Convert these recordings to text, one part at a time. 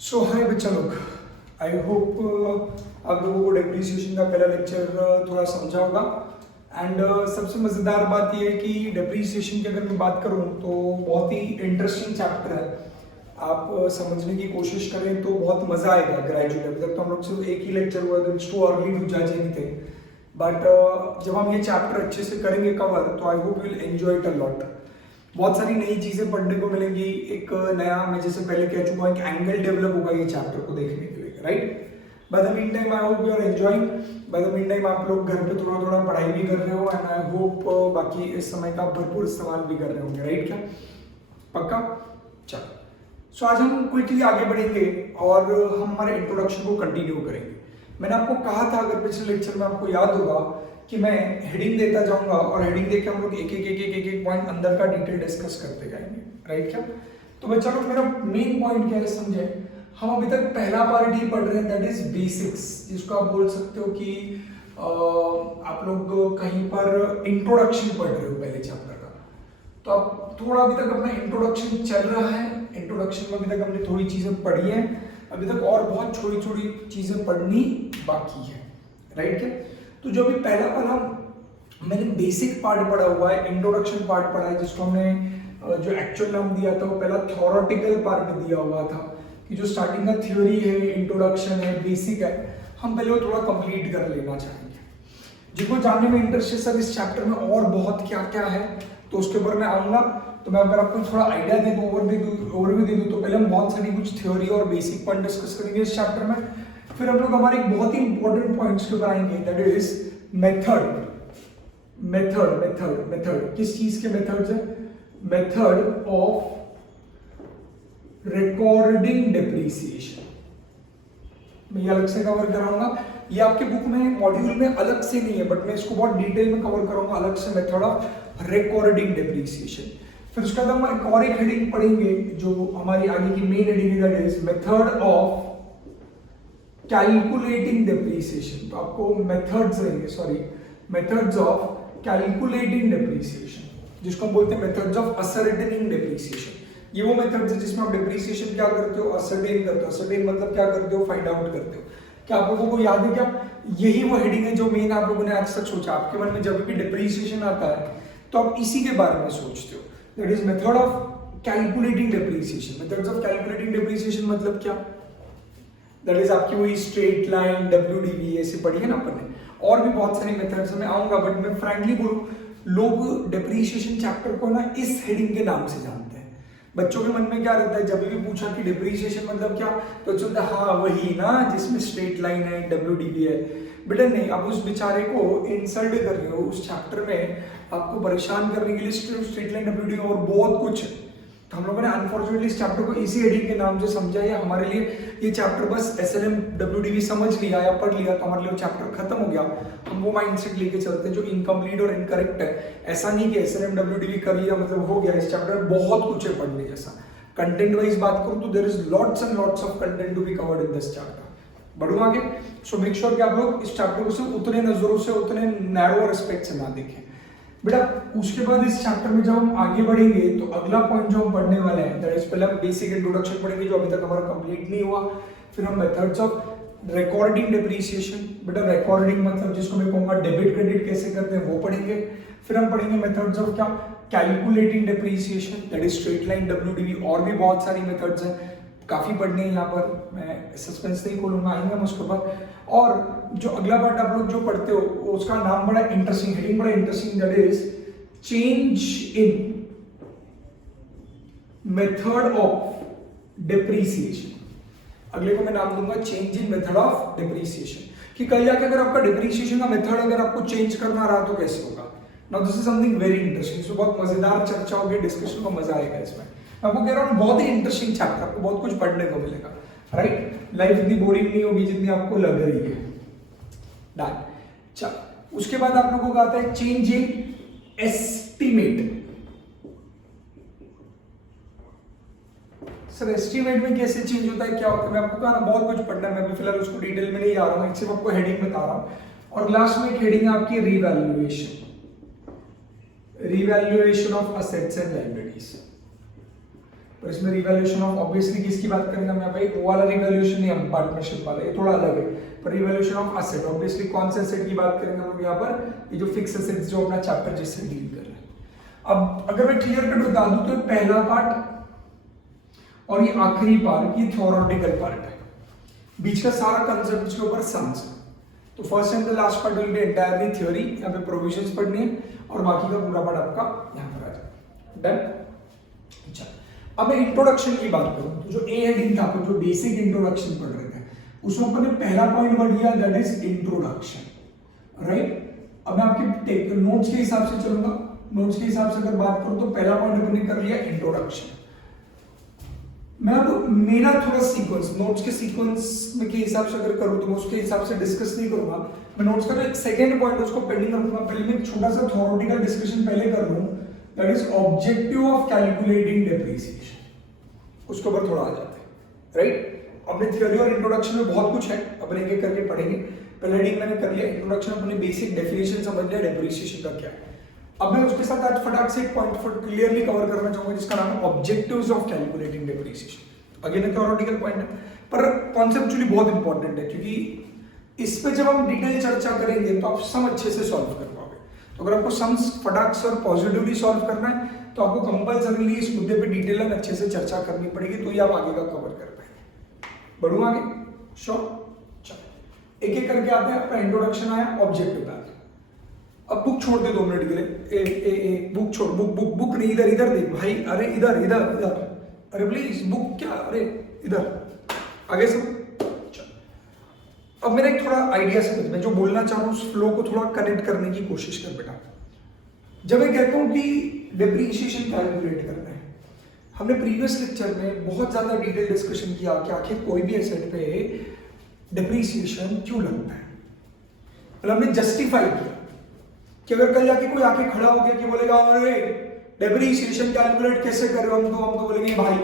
सो हाय बच्चा लोग, I hope आप लोगों को डेप्रीसिएशन का पहला लेक्चर थोड़ा समझा होगा। एंड सबसे मज़ेदार बात यह है कि डेप्रीसिएशन की अगर मैं बात करूं तो बहुत ही इंटरेस्टिंग चैप्टर है। आप समझने की कोशिश करें तो बहुत मज़ा आएगा। ग्रेजुएट अभी तक तो हम लोग सिर्फ एक ही लेक्चर हुआ था, इट्स टू अर्ली टू जज एनीथिंग, बट जब हम ये चैप्टर अच्छे से करेंगे कवर तो आई hope you will enjoy it a lot. बहुत सारी नई चीजें पढ़ने को मिलेंगी। एक नया, मैं जैसे पहले कह चुका हूँ, एक एंगल डेवलप होगा ये चैप्टर को देखने के लिए, right. By the meantime I hope you are enjoying. By the meantime आप लोग घर पे थोड़ा थोड़ा पढ़ाई भी कर रहे हो एंड आई होप बाकी इस समय का भरपूर इस्तेमाल भी कर रहे होंगे, राइट। क्या पक्का? चलो, सो आज हम क्विकली आगे बढ़ेंगे और हम हमारे इंट्रोडक्शन को कंटिन्यू करेंगे। मैंने आपको कहा था, अगर पिछले लेक्चर में आपको याद होगा, कि मैं हेडिंग देता जाऊंगा और हेडिंग देके हम लोग एक पॉइंट अंदर का डिटेल डिस्कस करते जाएंगे, राइट। क्या तो बच्चा लोग, मेरा मेन पॉइंट क्या है समझे। हम अभी तक पहला पार्ट ही पढ़ रहे हैं, दैट इज बेसिक्स, जिसको आप बोल सकते हो कि आप लोग कहीं पर इंट्रोडक्शन पढ़ रहे हो पहले चैप्टर का। तो अब थोड़ा अभी तक अपना इंट्रोडक्शन चल रहा है। इंट्रोडक्शन में अभी तक हमने थोड़ी चीजें पढ़ी है, अभी तक और बहुत छोटी छोटी चीजें पढ़नी बाकी है, राइट। क्या तो जो भी पहला वाला मैंने बेसिक पार्ट पढ़ा हुआ है, इंट्रोडक्शन पार्ट पढ़ा है, जिसको हमने जो एक्चुअल नाम दिया था वो पहला थ्योरेटिकल पार्ट दिया हुआ था, कि जो स्टार्टिंग का थ्योरी है, इंट्रोडक्शन है, बेसिक है, हम पहले वो थोड़ा कंप्लीट कर लेना चाहेंगे। जिनको जानने में इंटरेस्ट है सर इस चैप्टर में और बहुत क्या क्या है, तो उसके ऊपर मैं आऊंगा। तो मैं अगर आपको थोड़ा आइडिया दे दूँ, ओवरव्यू दे दूँ, तो पहले हम बहुत सारी कुछ थ्योरी और बेसिक पॉइंट डिस्कस करेंगे इस चैप्टर में। फिर हम लोग हमारे एक बहुत ही इंपॉर्टेंट पॉइंट्स के ऊपर आएंगे, दैट इज मेथड। मेथड किस चीज के मेथड्स है? Method of recording depreciation. मैं ये अलग से कवर कराऊंगा, ये आपके बुक में मॉड्यूल में अलग से नहीं है, बट मैं इसको बहुत डिटेल में कवर करूंगा अलग से, मेथड ऑफ रिकॉर्डिंग डेप्रीसिएशन। फिर उसके बाद हम और एक हेडिंग पढ़ेंगे जो हमारी आगे की मेन हेडिंग है, that is method of calculating depreciation. तो आपको मेथड्स ऑफ कैलकुलेटिंग डेप्रीसिएशन, जिसको हम बोलते हैं मेथड्स ऑफ असर्टेनिंग डेप्रीसिएशन। ये वो मेथड्स है जिसमें आप डेप्रीसिएशन क्या करते हो? असर्टेन करते हो। असर्टेन मतलब क्या करते हो? फाइंड आउट करते हो। क्या आप लोगों को याद है? क्या यही वो हेडिंग है जो मेन आप लोगों ने आज तक सोचा? आपके मन में जब भी डेप्रीसिएशन आता है तो आप इसी के बारे में सोचते हो, that is method of calculating depreciation. Methods of calculating depreciation मतलब क्या? दैट इज आपकी वही स्ट्रेट लाइन, WDV ऐसे पढ़ी है ना अपन ने। और भी बहुत सारी मेथड्स में आऊंगा, बट मैं फ्रैंकली बोलूं, लोग डेप्रीसिएशन चैप्टर को ना इस हेडिंग के नाम से जानते हैं। बच्चों के मन में क्या रहता है, जब भी पूछा कि डेप्रीसिएशन मतलब क्या, तो चलता हाँ वही ना जिसमें स्ट्रेट लाइन है, WDV है। बेटा नहीं, आप उस बेचारे को इंसल्ट कर रहे हो। उस चैप्टर में आपको परेशान करने के लिए स्ट्रेट लाइन, WDV और बहुत कुछ। तो हम लोगों ने अनफॉर्चुनेटली इस चैप्टर को इसी हेडिंग के नाम से समझा, या हमारे लिए ये चैप्टर बस SLM WDV समझ लिया या पढ़ लिया तो हमारे लिए वो चैप्टर खत्म हो गया। हम वो माइंडसेट लेके चलते हैं जो इनकम्प्लीट और इनकरेक्ट है। ऐसा नहीं कि SLM WDV कर लिया मतलब हो गया। इस चैप्टर में बहुत कुछ है पढ़ने जैसा। कंटेंट वाइज बात करूं तो there is lots and lots of content to be covered in this chapter. बढ़ूं आगे, सो मेक श्योर कि आप लोग इस चैप्टर को सिर्फ उतने नजरों से, उतने नैरो रिस्पेक्ट से ना देखें। बेटा उसके बाद इस चैप्टर में जब हम आगे बढ़ेंगे तो अगला पॉइंट जो हम पढ़ने वाले हैं, दैट इज पहले हम बेसिक इंट्रोडक्शन पढ़ेंगे जो अभी तक हमारा कंप्लीट नहीं हुआ। फिर हम मेथड्स ऑफ रिकॉर्डिंग डेप्रीसिएशन, बेटा रिकॉर्डिंग मतलब जिसको मैं कहूंगा डेबिट क्रेडिट कैसे करते हैं वो पढ़ेंगे। फिर हम पढ़ेंगे मेथड्स ऑफ क्या, calculating depreciation, that is straight line, WDV, और भी बहुत सारी मेथड्स हैं, काफी पढ़ने हैं यहाँ पर। मैं सस्पेंस नहीं खोलूंगा, आएंगे हम उसके ऊपर। और जो अगला पार्ट आप लोग जो पढ़ते हो उसका नाम बड़ा इंटरेस्टिंग, हेडिंग बड़ा interesting, that is change in method of depreciation. अगले को मैं नाम दूंगा change in method of depreciation, कि कल जाके अगर आपका डेप्रीसिएशन का मेथड अगर आपको चेंज करना रहा तो कैसे होगा। Now this is something very interesting. So बहुत मजेदार चर्चा होगी, डिस्कशन को मजा आएगा इसमें। मैं आपको कह रहा हूँ बहुत ही इंटरेस्टिंग चैप्टर, आपको बहुत कुछ पढ़ने को मिलेगा, राइट। लाइफ इतनी बोरिंग नहीं होगी जितनी आपको लग रही है। डन। चल, उसके बाद आप लोगों का आता है change in estimate. Sir estimate में कैसे चेंज होता है, क्या होता है? मैं आपको कहा ना बहुत कुछ पढ़ना है, मैं भी फिलहाल उसको डिटेल में नहीं जा रहा हूँ, सिर्फ आपको हेडिंग बता रहा हूँ। और लास्ट में एक हेडिंग है आपकी revaluation of assets and liabilities. पर इसमें रिवैल्यूएशन ऑफ ऑब्वियसली किसकी बात करेंगे हम यहाँ पे, वो वाला रिवैल्यूएशन नहीं, हम पार्टनरशिप वाला, ये थोड़ा अलग है। पर रिवैल्यूएशन ऑफ एसेट ऑब्वियसली कौन से एसेट की बात करेंगे हम लोग यहाँ पर, ये जो फिक्स एसेट्स जो अपना चैप्टर जिससे डील कर रहे हैं। अब अगर मैं क्लियर कट बता दूं तो पहला पार्ट और ये आखिरी पार्ट ये थ्योरेटिकल पार्ट है, बीच का सारा कंसेप्ट इसके ऊपर सम्स है। तो first and the last part will be entirely theory, यहाँ पे प्रोविजंस पढ़नी है और बाकी का पूरा पार्ट आपका यहाँ पर आ जाएगा। डन। अच्छा, अब मैं इंट्रोडक्शन की बात करूं तो जो ए हेडिंग था, जो बेसिक इंट्रोडक्शन पढ़ रहे थे, उसमें अपन ने पहला पॉइंट पढ़ लिया, दैट इज इंट्रोडक्शन, राइट। अब मैं आपके नोट्स के हिसाब से चलूंगा, नोट्स के हिसाब से अगर बात करूं तो पहला पॉइंट अपन ने कर लिया इंट्रोडक्शन। मैं अब मेरा थोड़ा सीक्वेंस, नोट्स के सीक्वेंस के हिसाब से अगर करूं तो मैं उसके हिसाब से डिस्कस नहीं करूंगा, मैं नोट्स का जो एक सेकंड पॉइंट उसको पेंडिंग रखूंगा। पहले मैं एक छोटा सा थ्योरेटिकल डिस्कशन पहले कर लूं, that is objective of calculating depreciation, उसके ऊपर थोड़ा आ जाते हैं, राइट। अपने थ्योरी और इंट्रोडक्शन में बहुत कुछ है, अपन एक एक करके पढ़ेंगे। पहले हेडिंग मैंने कर लिया इंट्रोडक्शन, अपने बेसिक डेफिनेशन समझ लिया डेप्रिसिएशन का क्या है। अब मैं उसके साथ आज फटाक से एक पॉइंट क्लियरली कवर करना चाहूंगा जिसका नाम है objectives of calculating depreciation. Again एक थ्योरेटिकल पॉइंट है पर कॉन्सेप्चुअली बहुत इंपॉर्टेंट है, क्योंकि इस पे जब हम डिटेल चर्चा करेंगे तो आप सम अच्छे से सॉल्व कर पाओगे। तो अगर आपको सम्स फटाक से और पॉजिटिवली सॉल्व करना है तो आपको कंपल्सरीली इस मुद्दे पे डिटेल में अच्छे से चर्चा करनी पड़ेगी, तो ही आप आगे का कवर कर पाएंगे। बढ़ूं आगे, श्योर। चलो एक एक करके आते हैं। अपना इंट्रोडक्शन आया, ऑब्जेक्टिव पे आते हैं। अब बुक छोड़ दे 2 मिनट के लिए, ए बुक छोड़, बुक नहीं, इधर इधर देख भाई, अरे इधर इधर इधर, अरे प्लीज बुक क्या, अरे इधर आगे सब। अब मेरा एक थोड़ा आइडिया समझ, मैं जो बोलना चाह रहा हूँ उस फ्लो को थोड़ा कनेक्ट करने की कोशिश कर बेटा। जब मैं कहता हूँ कि डेप्रिसिएशन कैलकुलेट करना है, हमने प्रीवियस लेक्चर में बहुत ज्यादा डिटेल डिस्कशन किया कि आखिर कोई भी एसेट पे डेप्रिसिएशन क्यों लगता है। मतलब हमने जस्टिफाई किया कि अगर कल जाके कोई आके खड़ा हो गया कि बोलेगा अरे डेप्रिसिएशन कैलकुलेट कैसे कर रहे हो, हम तो बोलेंगे भाई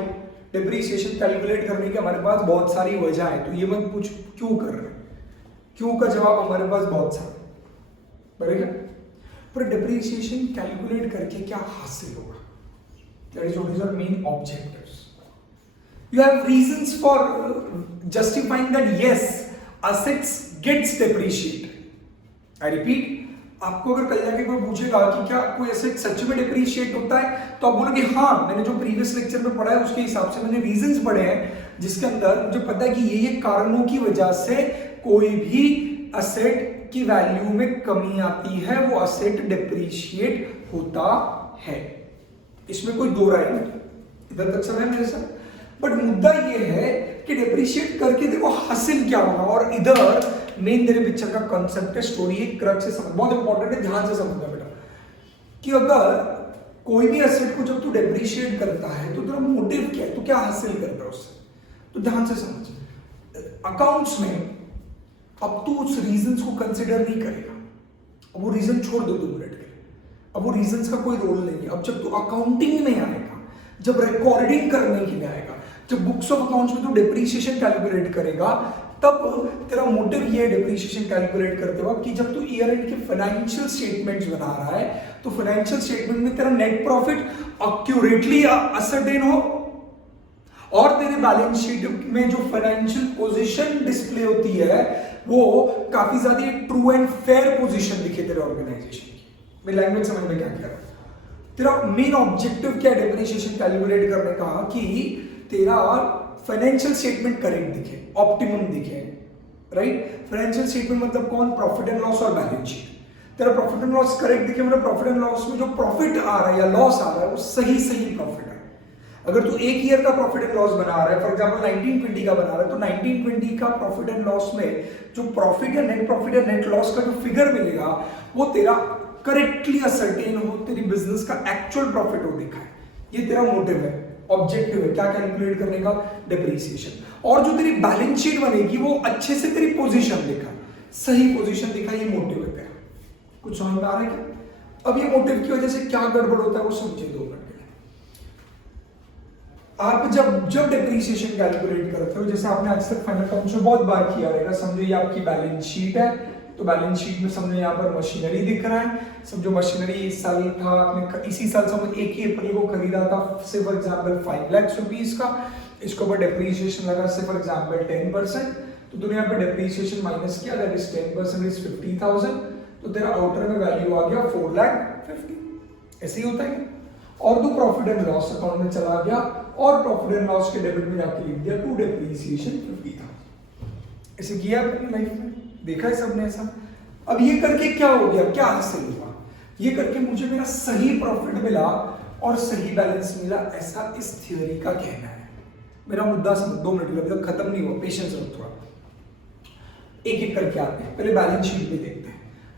डेप्रिसिएशन कैलकुलेट करने की हमारे पास बहुत सारी वजह है, तो ये मत पूछ क्यों कर रहे हैं। क्यों का जवाब हमारे पास बहुत सारा, बराबर। पर डेप्रिसिएशन कैलकुलेट करके क्या हासिल होगा, that is what is our main objectives. You have reasons for justifying that yes, assets gets depreciated. I repeat, आपको अगर कल जाके कोई पूछेगा कि क्या कोई एसेट सच में डिप्रिशिएट होता है, तो आप बोलोगे हाँ, मैंने जो प्रीवियस लेक्चर में पढ़ा है उसके हिसाब से मैंने रीजंस पढ़े हैं, जिसके अंदर मुझे पता है कि ये कारणों की वजह से कोई भी एसेट की वैल्यू में कमी आती है, वो एसेट डिप्रिशिएट होता है। इसमें कोई दो राय नहीं, इधर तक समझ मेरे साथ। बट मुद्दा ये है कि डिप्रिशिएट करके देखो हासिल क्या होगा, और इधर मेन मेरे पिक्चर का कांसेप्ट है, स्टोरी है, क्रक्स से समझ, बहुत इंपॉर्टेंट है, ध्यान से समझना बेटा। कि अगर कोई भी एसेट को जब तू डिप्रिशिएट करता है तो तेरा मोटिव क्या है, तो क्या हासिल कर रहा है उससे, तो ध्यान से समझ। अकाउंट्स में अब तू उस रीजंस को कंसिडर नहीं करेगा, अब वो रीजन छोड़ दो 2 मिनट के लिए, अब वो रीजंस का कोई रोल नहीं है। अब जब तू अकाउंटिंग में आएगा, जब रिकॉर्डिंग करने के लिए आएगा, जब बुक्स ऑफ अकाउंट्स में तू डिप्रिसिएशन कैलकुलेट करेगा, तब तेरा मोटिव ये है डिप्रिसिएशन कैलकुलेट करते वक्त कि जब तू ईयर एंड के फाइनेंशियल स्टेटमेंट्स बना रहा है, तो फाइनेंशियल स्टेटमेंट में तेरा नेट प्रॉफिट एक्यूरेटली असर्टेन हो, और तेरे बैलेंस शीट में जो फाइनेंशियल पोजीशन डिस्प्ले होती है वो काफी ज्यादा ट्रू एंड फेयर पोजीशन दिखे तेरे ऑर्गेनाइजेशन की। मैं लैंग्वेज समझ में क्या कह रहा हूं, तेरा मेन ऑब्जेक्टिव क्या है डिप्रिसिएशन कैलकुलेट करने का, कि तेरा फाइनेंशियल स्टेटमेंट करेक्ट दिखे, ऑप्टिमम दिखे, राइट। फाइनेंशियल स्टेटमेंट मतलब कौन, प्रॉफिट एंड लॉस और बैलेंस शीट। तेरा प्रॉफिट एंड लॉस करेक्ट दिखे, मतलब प्रॉफिट एंड लॉस में जो प्रॉफिट आ रहा है या लॉस आ रहा है वो सही प्रॉफिट है। अगर तू एक ईयर का प्रॉफिट एंड लॉस बना रहा है, फॉर एग्जांपल 1920 का बना रहा है, तो 1920 का प्रॉफिट एंड लॉस में जो प्रॉफिट या नेट लॉस का जो फिगर मिलेगा वो तेरा करेक्टली असर्टेन हो, तेरी बिजनेस का एक्चुअल प्रॉफिट हो दिखा है। ये तेरा मोटिव है, ऑब्जेक्टिव है, क्या कैलकुलेट करने का, डिप्रिसिएशन। और जो तेरी बैलेंस शीट बनेगी वो अच्छे से तेरी पोजीशन दिखा, सही पोजीशन दिखा, ये मोटिव है तेरा। कुछ समझ में आ रहा है क्या? अब ये मोटिव की वजह से क्या गड़बड़ होता है वो समझिए 2 मिनट। आप जब डिप्रिसिएशन कैलकुलेट करते हो, जैसे आपने आज तक फाइनल अकाउंट्स में बहुत बार किया रहेगा, समझो ये आपकी बैलेंस शीट है, तो बैलेंस शीट में सबने यहाँ पर मशीनरी दिख रहा है। सब जो मशीनरी इस साल था, आपने इसी साल समझ 1 ही अप्रैल को खरीदा था, से फॉर एग्जाम्पल 5 लाख रुपीज का, इसके ऊपर डेप्रीसिएशन लगा से फॉर एग्जाम्पल 10%, तो तूने यहाँ पे डेप्रीसिएशन माइनस किया, दैट इज 10% इज 50,000, तो तेरा आउटर में वैल्यू आ गया 4,50,000। ऐसे ही होता है। और तो प्रॉफिट एंड लॉस अकाउंट में चला गया और प्रॉफिट एंड लॉस के डेबिट में जाके लिख दिया टू डेप्रीसिएशन 50,000। ऐसे किया अपनी लाइफ में, देखा है सबने ऐसा। अब ये करके क्या हो गया, क्या हासिल हुआ, ये करके मुझे मेरा सही प्रॉफिट मिला और सही बैलेंस मिला, ऐसा इस थ्योरी का कहना है। मेरा मुद्दा समझ, 2 मिनट अभी तक खत्म नहीं हुआ, पेशेंस रखो थोड़ा, एक एक करके आते हैं। पहले बैलेंस शीट पे देखते हैं।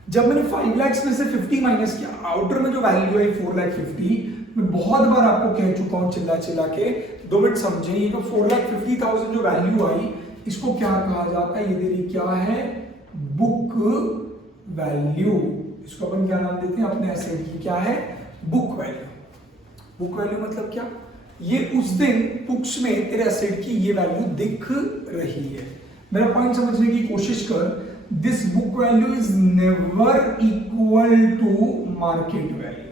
जब मैंने 5 लाख में से 50 माइनस किया, आउटर में जो वैल्यू है 4,50,000, मैं बहुत बार आपको कह चुका हूं चिल्ला चिल्ला के, 2 मिनट समझे, ये तो 4,50,000 जो वैल्यू आई, इसको क्या कहा जाता है, ये तेरी क्या है, बुक वैल्यू। इसको अपन क्या नाम देते हैं, अपने एसेट की क्या है, बुक वैल्यू। बुक वैल्यू मतलब क्या, ये उस दिन बुक्स में तेरे एसेट की ये वैल्यू दिख रही है। मेरा पॉइंट समझने की कोशिश कर, this book value is never equal to market value.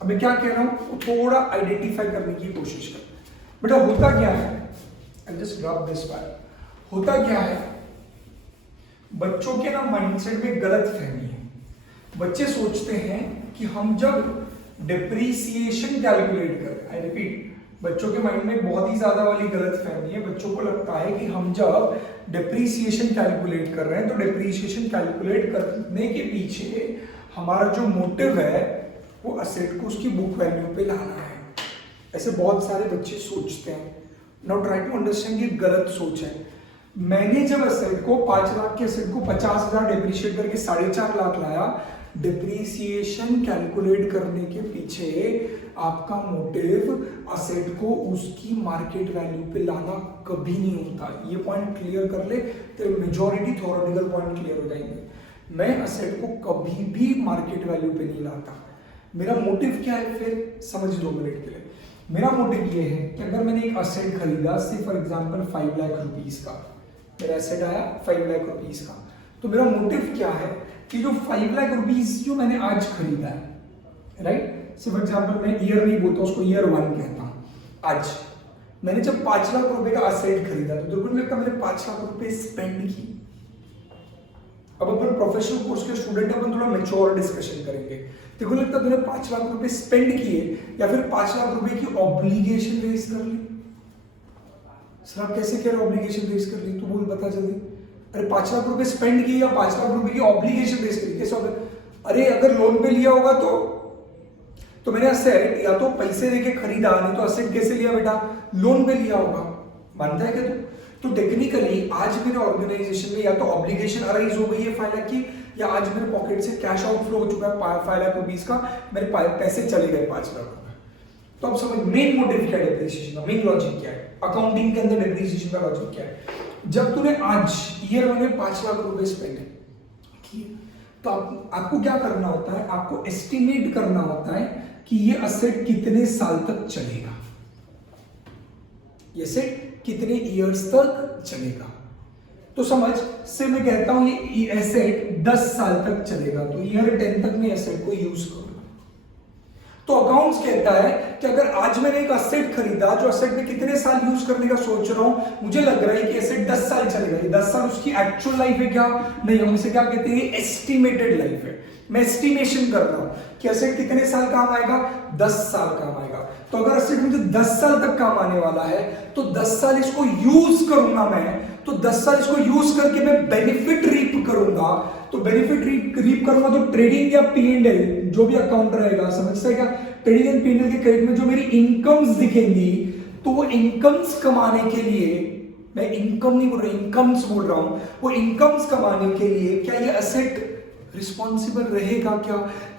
अब मैं क्या कह रहा हूं, थोड़ा आइडेंटिफाई करने की कोशिश कर। बेटा होता क्या है, I just drop this file, होता क्या है, बच्चों के ना माइंडसेट में गलत फहमी है। बच्चे सोचते हैं कि हम जब डिप्रीसिएशन कैलकुलेट करें, आई रिपीट, बच्चों के माइंड में बहुत ही ज्यादा वाली गलत फहमी है। बच्चों को लगता है कि हम जब डिप्रीसिएशन कैलकुलेट कर रहे हैं तो डिप्रीसिएशन कैलकुलेट करने के पीछे हमारा जो मोटिव है वो असेट को उसकी बुक वैल्यू पे लाना है। ऐसे बहुत सारे बच्चे सोचते हैं। नाउ ट्राई टू अंडरस्टैंड, ये गलत सोच है। मैंने जब असेट को 5 लाख के असेट को 50,000 डेप्रीशिएट करके 4.5 लाख लाया, डिप्रीसिएशन कैलकुलेट करने के पीछे आपका मोटिव असेट को उसकी मार्केट वैल्यू पे लाना कभी नहीं होता। ये पॉइंट क्लियर कर ले, तेरे मेजॉरिटी थ्योरेटिकल पॉइंट क्लियर हो जाएंगे। मैं असेट को कभी भी मार्केट वैल्यू पे नहीं लाता। मेरा मोटिव क्या है, फिर समझ 2 मिनट के लिए। मेरा मोटिव ये है कि अगर मैंने एक असेट खरीदा, से फॉर एग्जांपल 5 लाख रुपीस का, मेरा एसेट आया 5 लाख रुपीस का, तो मेरा मोटिव क्या है कि जो 5 लाख रुपीस जो मैंने आज खरीदा है, राइट, से फॉर एग्जांपल मैं ईयर नहीं बोलता, उसको ईयर 1 कहता हूं। आज मैंने जब 5 लाख रुपए का असेट खरीदा तो बिल्कुल लगता मैंने 5 लाख रुपए स्पेंड की। अब अपन प्रोफेशनल कोर्स के स्टूडेंट अपन थोड़ा मैच्योर डिस्कशन करेंगे। देखो लगता तूने 5 लाख रुपए स्पेंड किए या फिर 5 लाख रुपए की ऑब्लिगेशन रेज कर ली। सर आप कैसे कह रहे हो ऑब्लिगेशन रेज कर ली, तू बोल बता जल्दी। अरे 5 लाख रुपए स्पेंड किए या 5 लाख रुपए की ऑब्लिगेशन रेज करी, कैसे होगा? अरे अगर लोन पे लिया होगा तो मैंने असेट या तो पैसे देके खरीदा, नहीं तो असेट कैसे लिया बेटा, लोन पे लिया होगा। मानता है क्या तू? तो टेक्निकली आज मेरे ऑर्गेनाइजेशन में या तो ऑब्लिगेशन अराइज हो गई है 5 लाख की, या आज मेरे पॉकेट से कैश आउटफ्लो हो चुका है 5 लाख रुपीस का, मेरे पैसे चले गए 5 लाख रुपए। तो अब समझ मेन मोटिव क्या है डिप्रीसिएशन का, मेन लॉजिक क्या है, अकाउंटिंग के अंदर डिप्रीसिएशन का लॉजिक क्या है। जब तूने आज ईयर में 5 लाख रुपए स्पेंड किए, तो आपको क्या करना होता है, आपको एस्टिमेट करना होता है कि ये असेट कितने साल तक चलेगा, ये असेट कितने ईयर्स तक चलेगा। तो समझ से मैं कहता हूं ये एसेट 10 साल तक चलेगा, तो ईयर 10 तक मैं एसेट को यूज करूंगा। तो अकाउंट्स कहता है कि अगर आज मैंने एक असेट खरीदा, जो असेट में कितने साल यूज करने का सोच रहा हूं, मुझे लग रहा है कि एसेट 10 साल चलेगा। ये 10 साल उसकी एक्चुअल लाइफ है क्या? नहीं, हम इसे क्या कहते हैं, एस्टिमेटेड लाइफ है। मैं एस्टिमेशन कर रहा हूं कि एसेट कितने साल काम आएगा, 10 साल काम आएगा। तो अगर एसेट मुझे 10 साल तक काम आने वाला है तो 10 साल इसको यूज करूंगा मैं, तो 10 साल इसको यूज करके मैं बेनिफिट रीप करूंगा। तो बेनिफिट रीप करूंगा तो ट्रेडिंग या P&L जो भी अकाउंट रहेगा, समझते हैं क्या, ट्रेडिंग एंड P&L के क्रेडिट में जो मेरी इनकम्स दिखेंगी, तो वो इनकम्स कमाने के लिए, मैं इनकम नहीं बोल रहा, इनकम्स बोल रहा हूं, वो इनकम्स कमाने के लिए क्या ये असेट रिस्पॉन्सिबल रहेगा?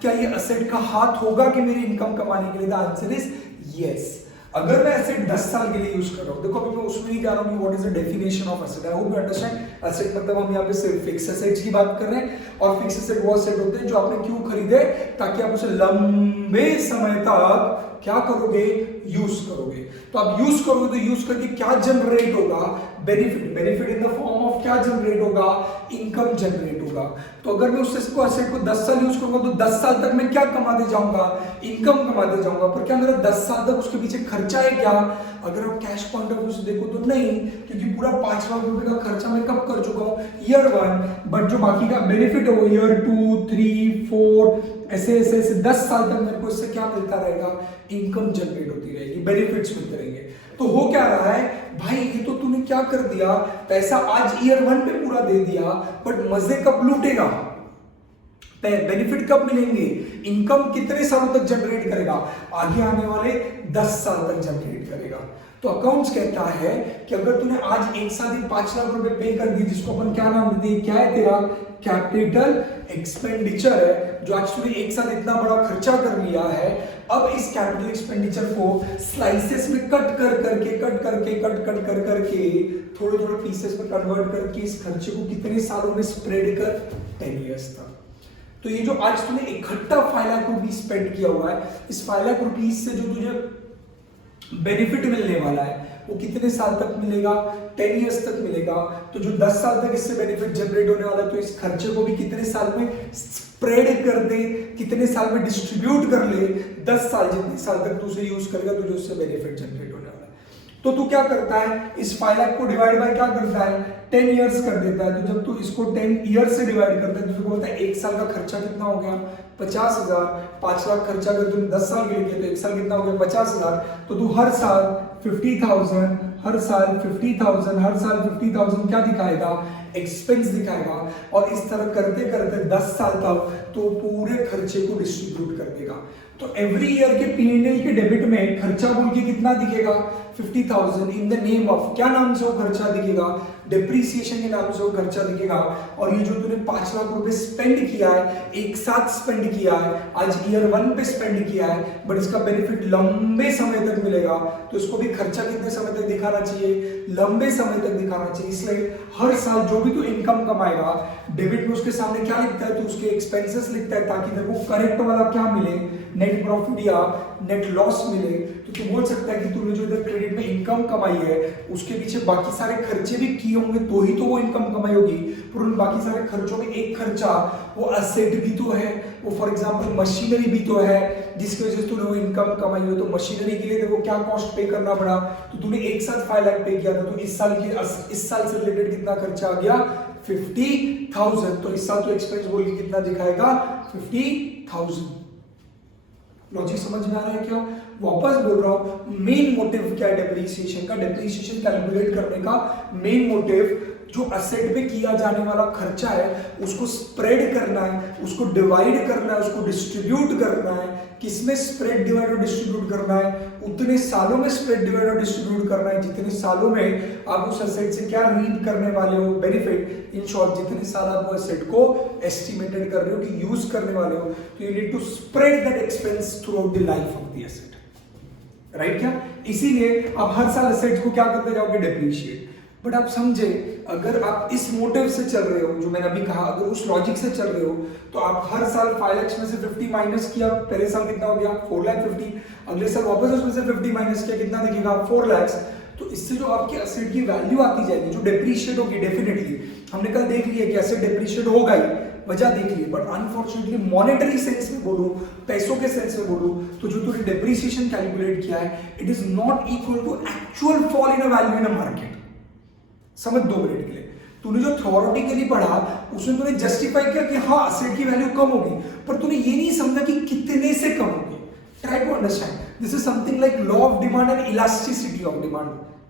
क्या ये असेट का हाथ होगा कि मेरी इनकम कमाने के लिए? The answer is yes. अगर मैं एसेट 10 साल के लिए यूज कर रहा हूं, देखो अभी मैं उसमें नहीं जा रहा हूं what is the definition of asset, I hope you understand. Asset मतलब हम यहाँ पे सिर्फ फिक्स एसेट्स की बात कर रहे हैं, और फिक्स एसेट वो एसेट होते हैं जो आपने क्यों खरीदे, ताकि आप उसे लंबे समय तक क्या करोगे, यूज करोगे। तो आप यूज करोगे तो यूज करके क्या जनरेट होगा, benefit. Benefit in the form of क्या जनरेट होगा, इनकम जनरेट होगा। तो अगर मैं उस एसेट को 10 साल यूज करूंगा तो 10 साल तक मैं क्या कमाते जाऊंगा, इनकम कमाते जाऊंगा। पर क्या मेरा 10 साल तक उसके पीछे खर्चा है क्या? अगर आप कैश पॉइंट ऑफ व्यू से देखो तो नहीं, क्योंकि पूरा 5 लाख रुपए का खर्चा मैं कब कर चुका हूं, ईयर 1। बट जो बाकी का बेनिफिट है वो ईयर 2, 3, 4 ऐसे 10 साल तक मेरे को इससे क्या मिलता रहेगा, इनकम जनरेट होती रहेगी, बेनिफिट्स मिलते रहेंगे। तो हो क्या रहा है भाई, ये तो तूने क्या कर दिया, पैसा आज ईयर 1 पे पूरा दे दिया, बट मजे कब लूटेगा, बेनिफिट कब मिलेंगे, इनकम कितने सालों तक जनरेट करेगा, आगे आने वाले 10 साल तक जनरेट करेगा। तो अकाउंट्स कहता है कि अगर तूने आज एक साथ ही 5 लाख रुपए पे कर दी, जिसको अपन क्या नाम देते हैं, क्या है तेरा कैपिटल एक्सपेंडिचर है, जो आज तूने एक साथ इतना बड़ा खर्चा कर लिया है। अब इस कैपिटल एक्सपेंडिचर को स्लाइसेस में कट कर करके थोड़े थोड़े पीसेस में कन्वर्ट करके इस खर्चे को कितने सालों में स्प्रेड कर, 10 इयर्स तक। तो ये जो आज तूने इकट्ठा 5 लाख रुपीज स्पेंड किया हुआ है, इस 5 लाख रुपीज से जो तुझे बेनिफिट मिलने वाला है वो कितने साल तक मिलेगा, 10 इयर्स तक मिलेगा। तो जो 10 साल तक इससे बेनिफिट जनरेट होने वाला है, तो इस खर्चे को भी कितने साल में स्प्रेड कर दे, कितने साल में डिस्ट्रीब्यूट कर ले, 10 साल, जितने साल तक तू उसे यूज करेगा तुझे उससे बेनिफिट जनरेट होने वाला है। तो तू क्या करता है, इस 5 लाख को डिवाइड बाय क्या करता है, 10 इयर्स कर देता है। तो जब तू इसको 10 ईयर्स से डिवाइड करता है तो तुझे बोलता है एक साल का खर्चा कितना हो गया, 50,000। 5 लाख खर्चा अगर तूने 10 साल के लिए किया तो एक साल कितना हो गया, 50,000। तो तू हर साल 50,000, हर साल 50,000, हर साल 50,000 क्या दिखाएगा, एक्सपेंस दिखाएगा। और इस तरह करते करते 10 साल तक तो पूरे खर्चे को डिस्ट्रीब्यूट कर देगा। तो एवरी ईयर के P&L के डेबिट में खर्चा बोल के कितना दिखेगा, 50,000। इन द नेम ऑफ क्या नाम से वो खर्चा दिखेगा, डिप्रीसिएशन के नाम से वो खर्चा दिखेगा। और ये जो तूने 5 लाख रुपए स्पेंड किया है, एक साथ स्पेंड किया है, आज ईयर 1 पे स्पेंड किया है, बट इसका बेनिफिट लंबे समय तक मिलेगा। तो इसको भी खर्चा कितने समय तक दिखाना चाहिए, लंबे समय तक दिखाना चाहिए। इसलिए हर साल जो भी तू इनकम कमाएगा, डेबिट में उसके सामने क्या लिखता है, तो उसके एक्सपेंसेस लिखता है, ताकि तेरे को करेक्ट वाला क्या मिले, नेट प्रॉफिट या नेट लॉस मिले। तो तू बोल सकता है कि तूने जो इधर क्रेडिट में इनकम कमाई है, उसके पीछे बाकी सारे खर्चे भी किए होंगे तो ही तो वो इनकम कमाई होगी। पर उन बाकी सारे खर्चों में एक खर्चा वो असेट भी तो है, वो फॉर एग्जांपल मशीनरी भी तो है, जिसकी वजह से तूने वो इनकम कमाई हो। तो मशीनरी के लिए तेरे को क्या कॉस्ट पे करना पड़ा, तो तूने एक साथ 5 लाख पे किया था, तो इस साल से रिलेटेड कितना खर्चा आ गया, 50,000। तो इस साल तो एक्सपेंस बोल के कितना दिखाएगा, 50,000। लॉजिक समझ में आ रहा है क्या? वापस बोल रहा हूं, मेन मोटिव क्या है डेप्रीसिएशन का, डेप्रीसिएशन कैलकुलेट करने का मेन मोटिव जो असेट पे किया जाने वाला खर्चा है उसको स्प्रेड करना है, उसको डिवाइड करना है, उसको डिस्ट्रीब्यूट करना है। किसमें स्प्रेड डिवाइड और डिस्ट्रीब्यूट करना है, उतने सालों में स्प्रेड डिवाइड और डिस्ट्रीब्यूट करना है जितने सालों में आप उस असेट से क्या रीड करने वाले हो, बेनिफिट। इन शॉर्ट, जितने साल आप वो असेट को एस्टिमेटेड कर रहे हो कि यूज करने वाले हो, तो you need to spread that expense throughout the life of the asset, right? क्या इसीलिए आप हर साल एसेट्स को क्या करते जाओगे, डेप्रीशिएट। बट आप समझे, अगर आप इस मोटिव से चल रहे हो, जो मैंने अभी कहा, अगर उस लॉजिक से चल रहे हो, तो आप हर साल 5 लाख में से 50 माइनस किया, पहले साल कितना हो गया, 4 लाख 50, अगले साल वापस उसमें से 50 माइनस किया, कितना दिखेगा, 4 लाख। तो इससे जो आपके एसेट की वैल्यू आती जाएगी, जो डेप्रीशिएट होगी, डेफिनेटली हमने कल देख लिया कि एसेट डेप्रीशिएट होगा ही, वजह देख ली। बट अनफॉर्चुनेटली मॉनेटरी सेंस में बोलूं, पैसों के सेंस में बोलूं, तो जो तूने डेप्रीसिएशन कैलकुलेट किया है, it is not equal to actual fall in a value in a market. समझ 2 मिनट के लिए, तूने जो थ्योरेटिकली पढ़ा उसमें तूने जस्टिफाई किया कि हाँ असेट की वैल्यू कम होगी, पर तूने ये नहीं समझा कि कितने से कम होगी। Try to understand, this is something like law of demand and elasticity of demand.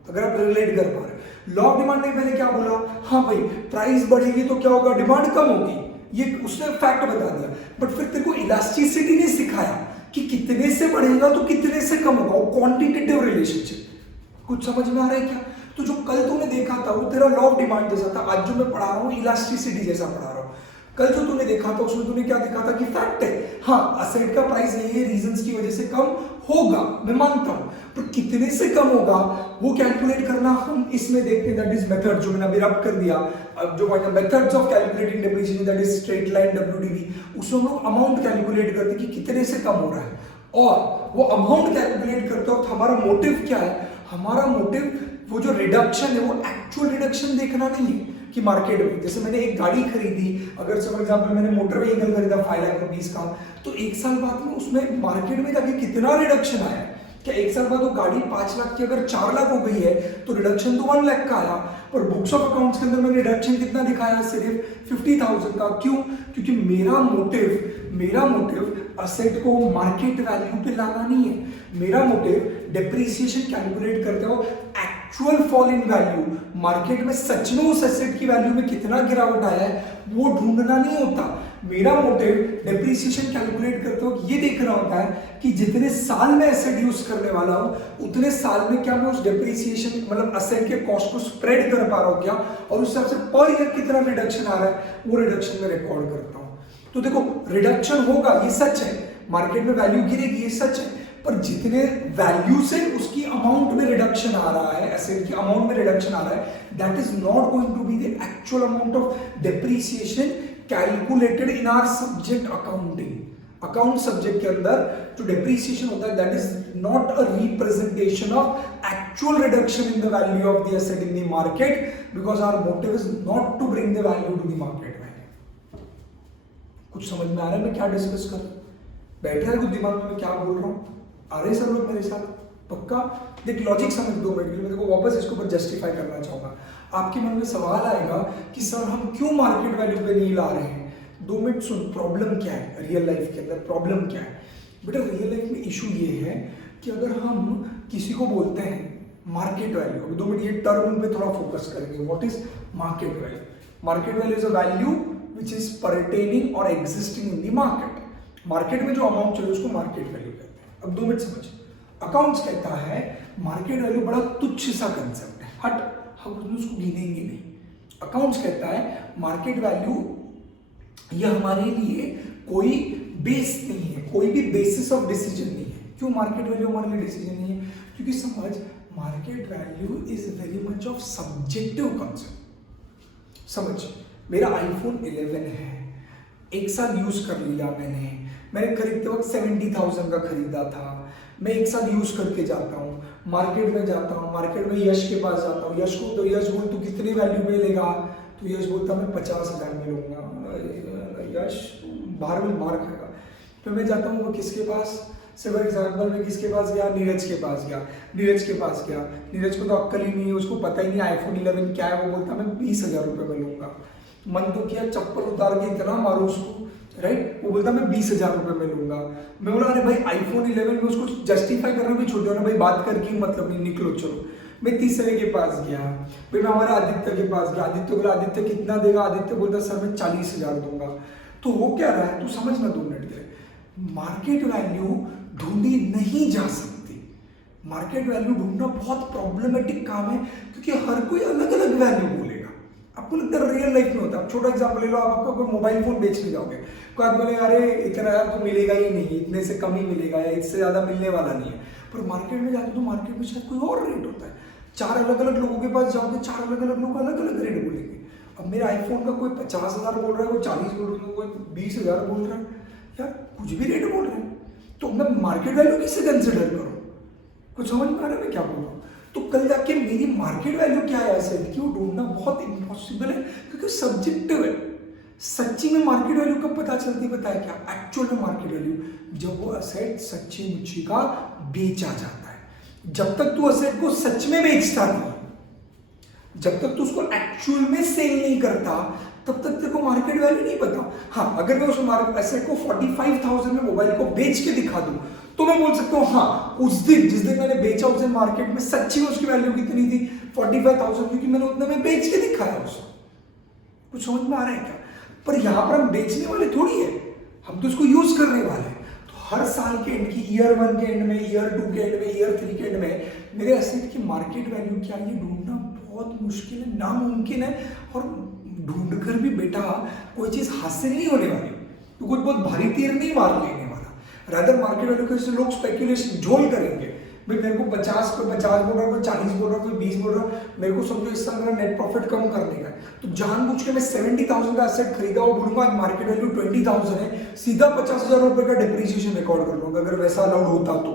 अगर आप रिलेट कर पा रहे, लॉ ऑफ डिमांड ने पहले क्या बोला, हाँ भाई प्राइस बढ़ेगी तो क्या होगा, डिमांड कम होगी, ये उसने फैक्ट बता दिया। बट फिर तेरे को इलास्टिसिटी ने सिखाया कि कितने से बढ़ेगा तो कितने से कम होगा, वो क्वांटिटेटिव रिलेशनशिप। कुछ समझ में आ रहा है क्या? तो जो कल तूने देखा था वो तेरा लॉ ऑफ डिमांड जैसा था, आज जो मैं पढ़ा रहा हूँ इलास्टिसिटी जैसा पढ़ा रहा हूँ। कल जो तूने देखा था उसमें तूने क्या देखा था कि फैक्ट है, हाँ असेट का प्राइस ये रीजंस की वजह से कम होगा, मैं मानता हूं, पर कितने से कम होगा वो कैलकुलेट करना हम इसमें देखते हैं, दैट इज मेथड, जो मैंने अभी रब कर दिया। अब जो methods of calculating depreciation, that is straight line WDV, उसमें हम लोग अमाउंट कैलकुलेट करते हैं कि कितने से कम हो रहा है। और वो अमाउंट कैलकुलेट करते वक्त हमारा मोटिव क्या है? हमारा मोटिव वो जो रिडक्शन है वो एक्चुअल रिडक्शन देखना नहीं है कि मार्केट में, जैसे मैंने एक गाड़ी खरीदी, अगर फॉर एग्जांपल मैंने मोटर व्हीकल खरीदा 5 लाख रुपीस का, तो एक साल बाद में उसमें मार्केट में जाके कितना रिडक्शन आया? क्या एक साल बाद वो गाड़ी 5 लाख की अगर 4 लाख हो गई है तो रिडक्शन तो 1 लाख का आया, पर बुक्स ऑफ अकाउंट्स के अंदर मैंने रिडक्शन कितना दिखाया? सिर्फ 50,000 का। क्यों? क्योंकि मेरा मोटिव असेट को मार्केट वैल्यू पे लाना नहीं है। मेरा मोटिव डेप्रिसिएशन कैलकुलेट करते हो एक्चुअल फॉल इन वैल्यू, मार्केट में सच में उस एसेट की वैल्यू में कितना गिरावट आया है वो ढूंढना नहीं होता। मेरा मोटिव डेप्रिसिएशन कैलकुलेट करते हो ये देखना होता है कि जितने साल में एसेट यूज करने वाला हूं उतने साल में क्या मैं उस डेप्रिसिएशन मतलब एसेट के कॉस्ट को स्प्रेड कर पा रहा हूं क्या, और उस हिसाब से पर ईयर कितना रिडक्शन आ रहा है वो रिडक्शन में रिकॉर्ड करता हूं। तो देखो रिडक्शन होगा ये सच है, मार्केट में वैल्यू गिरेगी ये सच है, पर जितने वैल्यू से उसकी अमाउंट में रिडक्शन आ रहा है, एसेट की अमाउंट में रिडक्शन आ रहा है, that is not going to be the actual amount of depreciation calculated in our subject accounting. Account subject के अंदर जो डेप्रिसिएशन होता है that is not a representation of actual reduction in the value of the asset in the market, because our motive is not to bring the value to the market value. कुछ समझ में आ रहा है मैं क्या discuss कर रहा हूं? बैठ रहा है कुछ दिमाग में मैं क्या बोल रहा हूं? आ रहे सब लोग मेरे साथ? पक्का? देख लॉजिक समझ 2 मिनट में, देखो वापस इसको ऊपर जस्टिफाई करना चाहूंगा। आपके मन में सवाल आएगा कि सर हम क्यों मार्केट वैल्यू पे नहीं ला रहे हैं? 2 मिनट सुन, प्रॉब्लम क्या है रियल लाइफ के अंदर? प्रॉब्लम क्या है बेटा? रियल लाइफ में इशू ये है कि अगर हम किसी को बोलते हैं मार्केट वैल्यू, अभी 2 मिनट ये टर्म पे थोड़ा फोकस करेंगे। What is market value? Market value is a value which is pertaining और existing in the market. Market में जो अमाउंट चले उसको मार्केट वैल्यू कहते हैं। अब 2 मिनट समझ, अकाउंट्स कहता है मार्केट वैल्यू बड़ा तुच्छ सा कंसेप्ट है, हट हम उसको गिनेंगे नहीं। अकाउंट्स कहता है मार्केट वैल्यू ये हमारे लिए कोई बेस नहीं है, कोई भी बेसिस ऑफ डिसीजन नहीं है। क्यों मार्केट वैल्यू हमारे लिए डिसीजन नहीं है? क्योंकि समझ market value is very much of subjective concept. समझ, मेरा आईफोन 11 है, एक साल यूज कर लिया मैंने खरीदते वक्त 70,000 का खरीदा था, मैं एक साल यूज करके जाता हूँ, मार्केट में जाता हूँ, मार्केट में यश के पास जाता हूँ, यश को तो यश बोल तू कितनी वैल्यू में लेगा, तो यश बोलता मैं 50,000 में लूंगा। यश बाहर में मार खाएगा। तो मैं जाता हूँ वो किसके पास, सिर्फ एग्जाम्पल में किसके पास गया? नीरज के पास गया। नीरज को तो अक्ल ही नहीं है, उसको पता ही नहीं आईफोन 11 क्या है। वो बोलता मैं 20,000 रुपये में लूंगा। मन तो किया चप्पल उतार के इतना मारू उसको, राइट? वो बोलता मैं 20,000 रुपये में लूंगा। मैं बोला अरे भाई आईफोन 11 में उसको जस्टिफाई करना भी छोड़ दो ना भाई, बात करके मतलब नहीं, निकलो चलो। मैं तीसरे के पास गया, फिर मैं हमारे आदित्य के पास गया। आदित्य बोला आदित्य कितना देगा? आदित्य बोलता सर मैं 40,000 दूंगा। तो वो क्या रहा है तू समझ ना 2 मिनट के लिए। मार्केट वैल्यू ढूंढी नहीं जा सकती। मार्केट वैल्यू ढूंढना बहुत प्रॉब्लमेटिक काम है, क्योंकि हर कोई अलग अलग वैल्यू बोलेगा। आपको लगता है रियल लाइफ में होता है। छोटा एग्जांपल ले लो, आप आपका कोई मोबाइल फोन बेचने जाओगे, कोई आप बोले अरे इतना यार तो मिलेगा ही नहीं, इतने से कम ही मिलेगा या इससे ज्यादा मिलने वाला नहीं है। पर मार्केट में जाते तो मार्केट में शायद कोई और रेट होता है। 4 अलग अलग लोगों के पास जाओगे, 4 अलग अलग लोग अलग अलग रेट बोलेंगे। अब मेरे आईफोन का कोई 50,000 बोल रहा है, कोई 40 बोल रहा है, कोई 20,000 बोल रहा है, यार कुछ भी रेट बोल रहे हैं। तो मैं मार्केट वैल्यू किससे कंसिडर करूँ? कुछ समझ में आ रहा है मैं क्या बोल रहा हूँ? तो कल जाके मेरी मार्केट वैल्यू क्या है ऐसे कि वो ढूंढना बहुत इम्पॉसिबल है, क्योंकि सब्जेक्टिव है। सच्ची में मार्केट वैल्यू कब पता चलती है? पता है क्या? एक्चुअल में मार्केट वैल्यू जब वो असेट सच्ची मुच्ची का बेचा जाता है। जब तक तू असेट को सच में बेचता नहीं, जब तक तू उसको एक्चुअल में सेल नहीं करता, तब तक तेरे को मार्केट वैल्यू नहीं पता। हाँ, अगर मैं उस एसेट को 45,000 में मोबाइल को बेच के दिखा दूं तो मैं बोल सकता हूँ हाँ उस दिन जिस दिन मैंने बेचा उस दिन मार्केट में सच्ची में उसकी वैल्यू कितनी थी? 45,000, क्योंकि मैंने उतने में बेच के दिखाया उसको। कुछ समझ में आ रहा है क्या? पर यहाँ पर हम बेचने वाले थोड़ी है, हम तो इसको यूज करने वाले हैं। तो हर साल के एंड की, ईयर 1 के एंड में, ईयर 2 के एंड में, ईयर 3 के एंड में मेरे एसेट की मार्केट वैल्यू क्या है ये ढूंढना बहुत मुश्किल है, नामुमकिन है। और ढूंढ कर भी बेटा कोई चीज हासिल नहीं होने वाली, तो कुछ बहुत भारी तीर नहीं मार लेने वाला। रादर मार्केट वैल्यू के लोग स्पेकुलेशन झोल करेंगे। भाई मेरे को 50 पे 50 बोल रहा है, कोई 40 बोल रहा है, कोई 20 बोल रहा है, मेरे को समझो इस साल मेरा नेट प्रॉफिट कम करने का है, तो जानबूझ के मैं 70,000 का एसेट खरीदा और बोलूंगा आज मार्केट वैल्यू 20,000 है, सीधा 50,000 रुपए का डिप्रिसिएशन रिकॉर्ड कर लूंगा। अगर वैसा अलाउड होता तो,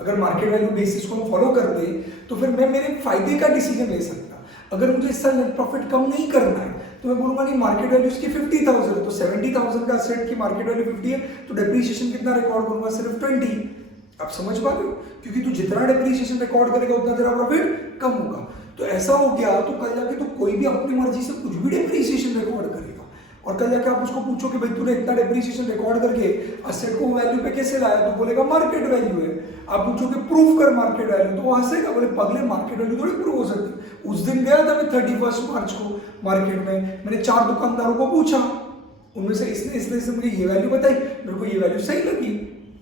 अगर मार्केट वैल्यू बेसिस को हम फॉलो करते तो फिर मैं मेरे फायदे का डिसीजन ले सकता। अगर मुझे इस साल नेट प्रॉफिट कम नहीं करना है तो मैं बोलूंगा नहीं मार्केट वैल्यू इसकी 50,000 है, तो 70,000 का एसेट की मार्केट वैल्यू 50 है, तो डिप्रिसिएशन कितना रिकॉर्ड करूंगा, सिर्फ 20। आप समझ पा रहे हो, क्योंकि तू जितना डिप्रिसिएशन रिकॉर्ड करेगा उतना तेरा प्रॉफिट कम होगा। तो ऐसा हो गया तो कल जाके तो कोई भी अपनी मर्जी से कुछ भी डिप्रिसिएशन रिकॉर्ड करेगा, और कल जाके आप उसको पूछो कि भाई तूने इतना डिप्रिसिएशन रिकॉर्ड करके एसेट को वैल्यू पे कैसे लाया, तो बोलेगा मार्केट वैल्यू है। आप पूछो कि प्रूफ कर मार्केट वैल्यू, तो वो हंसेगा, बोले पगले मार्केट वैल्यू थोड़ी प्रूव हो सकती। उस दिन गया था मैं 31 मार्च को मार्केट में, मैंने 4 दुकानदारों को पूछा, उनमें से इसने से मुझे ये वैल्यू बताई, मेरे को ये वैल्यू सही लगी,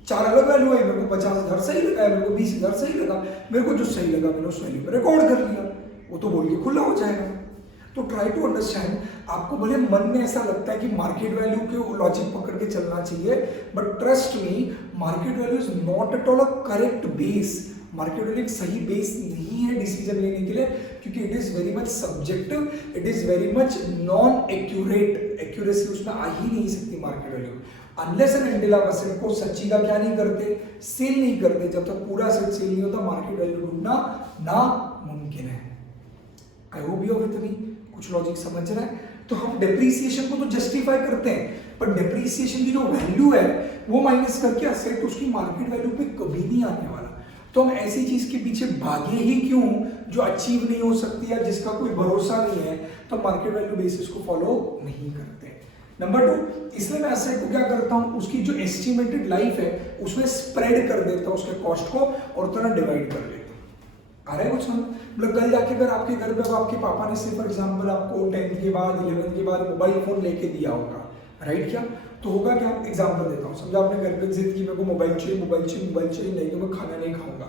4 अलग वैल्यू आई, मेरे को 50,000 सही लगा, मेरे को 20,000 सही लगा, मेरे को जो सही लगा मैंने उस वैल्यू पर रिकॉर्ड कर लिया, वो तो बोल के खुला हो जाएगा। तो ट्राई टू अंडरस्टैंड, आपको भले मन में ऐसा लगता है कि मार्केट वैल्यू के लॉजिक पकड़ के चलना चाहिए, but trust me market value is not at all a correct base. Market value एक सही बेस नहीं है डिसीजन लेने के लिए, क्योंकि it is very much subjective, it is very much non accurate, accuracy उसमें आ ही नहीं सकती market value. Unless and until आप एसेट को सच्ची का क्या नहीं करते, सेल नहीं करते, जब तक पूरा एसेट सेल नहीं होता मार्केट वैल्यू ढूंढना नामुमकिन है। आई होप यू विद मी, कुछ लॉजिक समझ रहा है। तो हम डेप्रीसिएशन को तो जस्टिफाई करते हैं, पर डेप्रीसिएशन की जो वैल्यू है वो माइनस करके एसेट उसकी मार्केट वैल्यू पे कभी नहीं आने वाला। तो हम ऐसी चीज के पीछे भागे ही क्यों जो अचीव नहीं हो सकती या जिसका कोई भरोसा नहीं है, तो मार्केट वैल्यू बेसिस को फॉलो नहीं करते। नंबर 2, इसलिए मैं एसेट को क्या करता हूं, उसकी जो एस्टिमेटेड लाइफ है उसमें स्प्रेड कर देता हूं उसके कॉस्ट को और उतना डिवाइड कर देता हूं। आ रहा है कुछ समझ? मतलब कल जाके अगर आपके घर पे आपके पापा ने से फॉर एग्जांपल आपको 10th के बाद 11th के बाद मोबाइल फोन लेके दिया होगा, राइट? क्या तो होगा, क्या एग्जांपल देता हूँ, समझो आपने घर पे जिद की मेरे को मोबाइल चाहिए, मोबाइल चाहिए, मोबाइल चाहिए, नहीं तो मैं खाना नहीं खाऊंगा,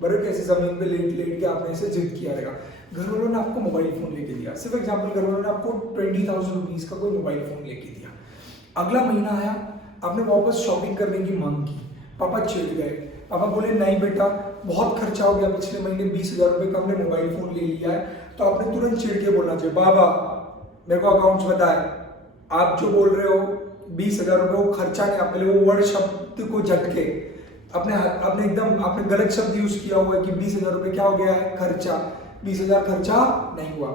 बड़े कैसे जमीन पे लेट लेट के आपने इसे जिद किया रहेगा। घर वालों ने आपको मोबाइल फोन लेके दिया, सिर्फ एग्जांपल, घर वालों ने आपको 20,000 रुपीज का कोई मोबाइल फोन लेके दिया। अगला महीना आया, आपने वापस शॉपिंग करने की मांग की, पापा चिढ़ गए, पापा बोले नहीं बेटा बहुत खर्चा हो गया, पिछले महीने 20,000 रुपए का हमने मोबाइल फोन ले लिया है। तो आपने तुरंत चिढ़ के बोलना चाहिए, बाबा मेरे को अकाउंट्स बताए, आप जो बोल रहे हो 20,000 रुपए वो खर्चा नहीं, आप पहले वो वर्ड शब्द को झटके, आपने गलत शब्द यूज किया हुआ है कि 20,000 रुपए क्या हो गया है, खर्चा, 20,000 खर्चा नहीं हुआ।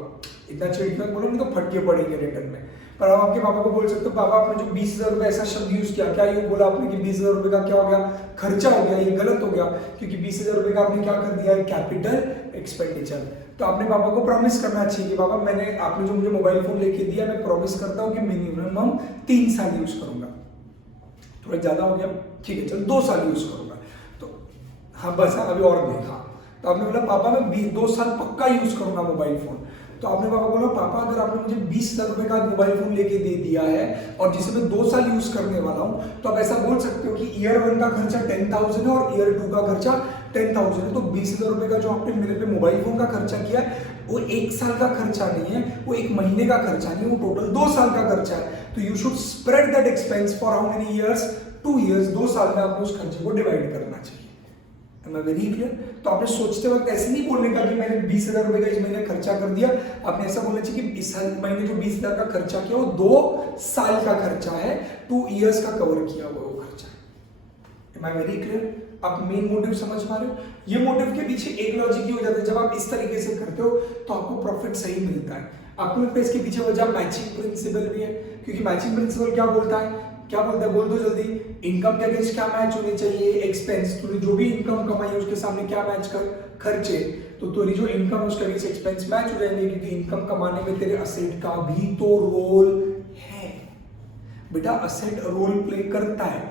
इतना चिड़कर बोलो नहीं तो फटके पड़ेंगे रिटर्न में। पर आप आपके पापा को बोल सकते हो, पापा आपने जो 20,000 रुपए ऐसा शब्द यूज किया, क्या ये बोला आपने कि 20,000 रुपए का क्या हो गया, खर्चा हो गया, ये गलत हो गया, क्योंकि 20,000 रुपए का आपने क्या कर दिया है, कैपिटल एक्सपेंडिचर। तो आपने पापा को प्रॉमिस करना चाहिए कि पापा आपने जो मुझे मोबाइल फोन लेके दिया, मैं प्रॉमिस करता हूँ कि मिनिमम 3 साल यूज करूंगा। थोड़ा ज्यादा हो गया, ठीक है चल 2 साल यूज करूंगा, तो हाँ बस अभी और नहीं। हाँ तो आपने बोला पापा मैं 2 साल पक्का यूज करूंगा मोबाइल फोन। तो आपने पापा बोला पापा अगर आपने मुझे 20,000 रुपए का मोबाइल फोन लेके दे दिया है और जिसे मैं 2 साल यूज करने वाला हूं, तो आप ऐसा बोल सकते हो कि ईयर 1 का खर्चा 10,000 है और ईयर 2 का खर्चा 10,000 है। तो 20,000 रुपए का जो आपने मेरे पे मोबाइल फोन का खर्चा किया है वो 1 साल का खर्चा नहीं है, वो 1 महीने का खर्चा नहीं है, वो टोटल 2 साल का खर्चा है। तो you should spread that expense for how many years, 2 years, 2 साल में आपको उस खर्चे को डिवाइड करना चाहिए। Am I very clear? तो आपने सोचते वक्त ऐसे नहीं बोलने का कि मैंने 20,000 रुपए का इस महीने खर्चा कर दिया, आपने ऐसा बोलना चाहिए कि इस महीने जो 20,000 का खर्चा किया वो 2 साल का खर्चा है, 2 ईयर्स का कवर किया हुआ वो खर्चा है। Am I very clear? आप मेन मोटिव समझ पा रहे हो? ये मोटिव के पीछे एक लॉजिक ही हो जाता है, जब आप इस तरीके से करते हो तो आपको प्रॉफिट सही मिलता है। आपको लगता है इसके पीछे वजह मैचिंग प्रिंसिपल भी है, क्योंकि मैचिंग प्रिंसिपल क्या बोलता है, बोल दो जल्दी, इनकम के अगेंस्ट क्या मैच होनी चाहिए, एक्सपेंस, तूने जो भी इनकम कमाई उसके सामने क्या मैच कर, खर्चे, तो तेरी जो इनकम है उसके अगेंस्ट एक्सपेंस मैच हो जाएंगे, क्योंकि इनकम कमाने में तेरे असेट का भी तो रोल है। बेटा असेट रोल प्ले करता है,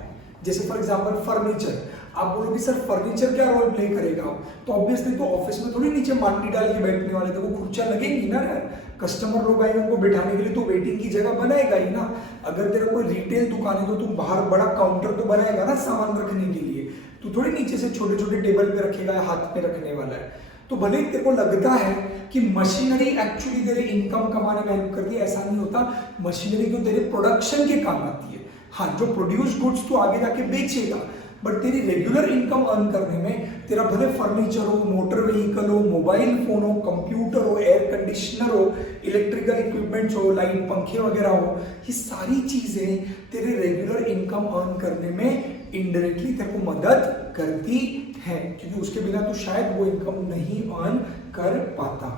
जैसे फॉर एग्जांपल फर्नीचर, आप बोलोगे सर फर्नीचर क्या रोल प्ले करेगा, तो ऑब्वियसली तो ऑफिस में थोड़ी नीचे मांडी डाल के बैठने वाले, तो वो खुर्चा लगेंगी ना यार, कस्टमर लोग आएंगे उनको बिठाने के लिए तो वेटिंग की जगह बनाएगा ही ना। अगर तेरा कोई रिटेल दुकान है तो तुम बाहर बड़ा काउंटर तो बनाएगा ना सामान रखने के लिए, तो थोड़ी नीचे से छोटे छोटे टेबल पे रखेगा या हाथ पे रखने वाला है। तो भले ही तेरे को लगता है कि मशीनरी एक्चुअली तेरे इनकम कमाने में हेल्प करती है, ऐसा नहीं होता। मशीनरी तो तेरे प्रोडक्शन के काम आती है। हाँ, जो प्रोड्यूस गुड्स तू आगे जाके बेचेगा, बट तेरी रेगुलर इनकम अर्न करने में तेरा भले फर्नीचर हो, मोटर व्हीकल हो, मोबाइल फोन हो, कंप्यूटर हो, एयर कंडीशनर हो, इलेक्ट्रिकल इक्विपमेंट्स हो, लाइट पंखे वगैरह हो, ये सारी चीजें तेरे रेगुलर इनकम अर्न करने में इनडायरेक्टली तेरे को मदद करती है, क्योंकि उसके बिना तो शायद वो इनकम नहीं अर्न कर पाता।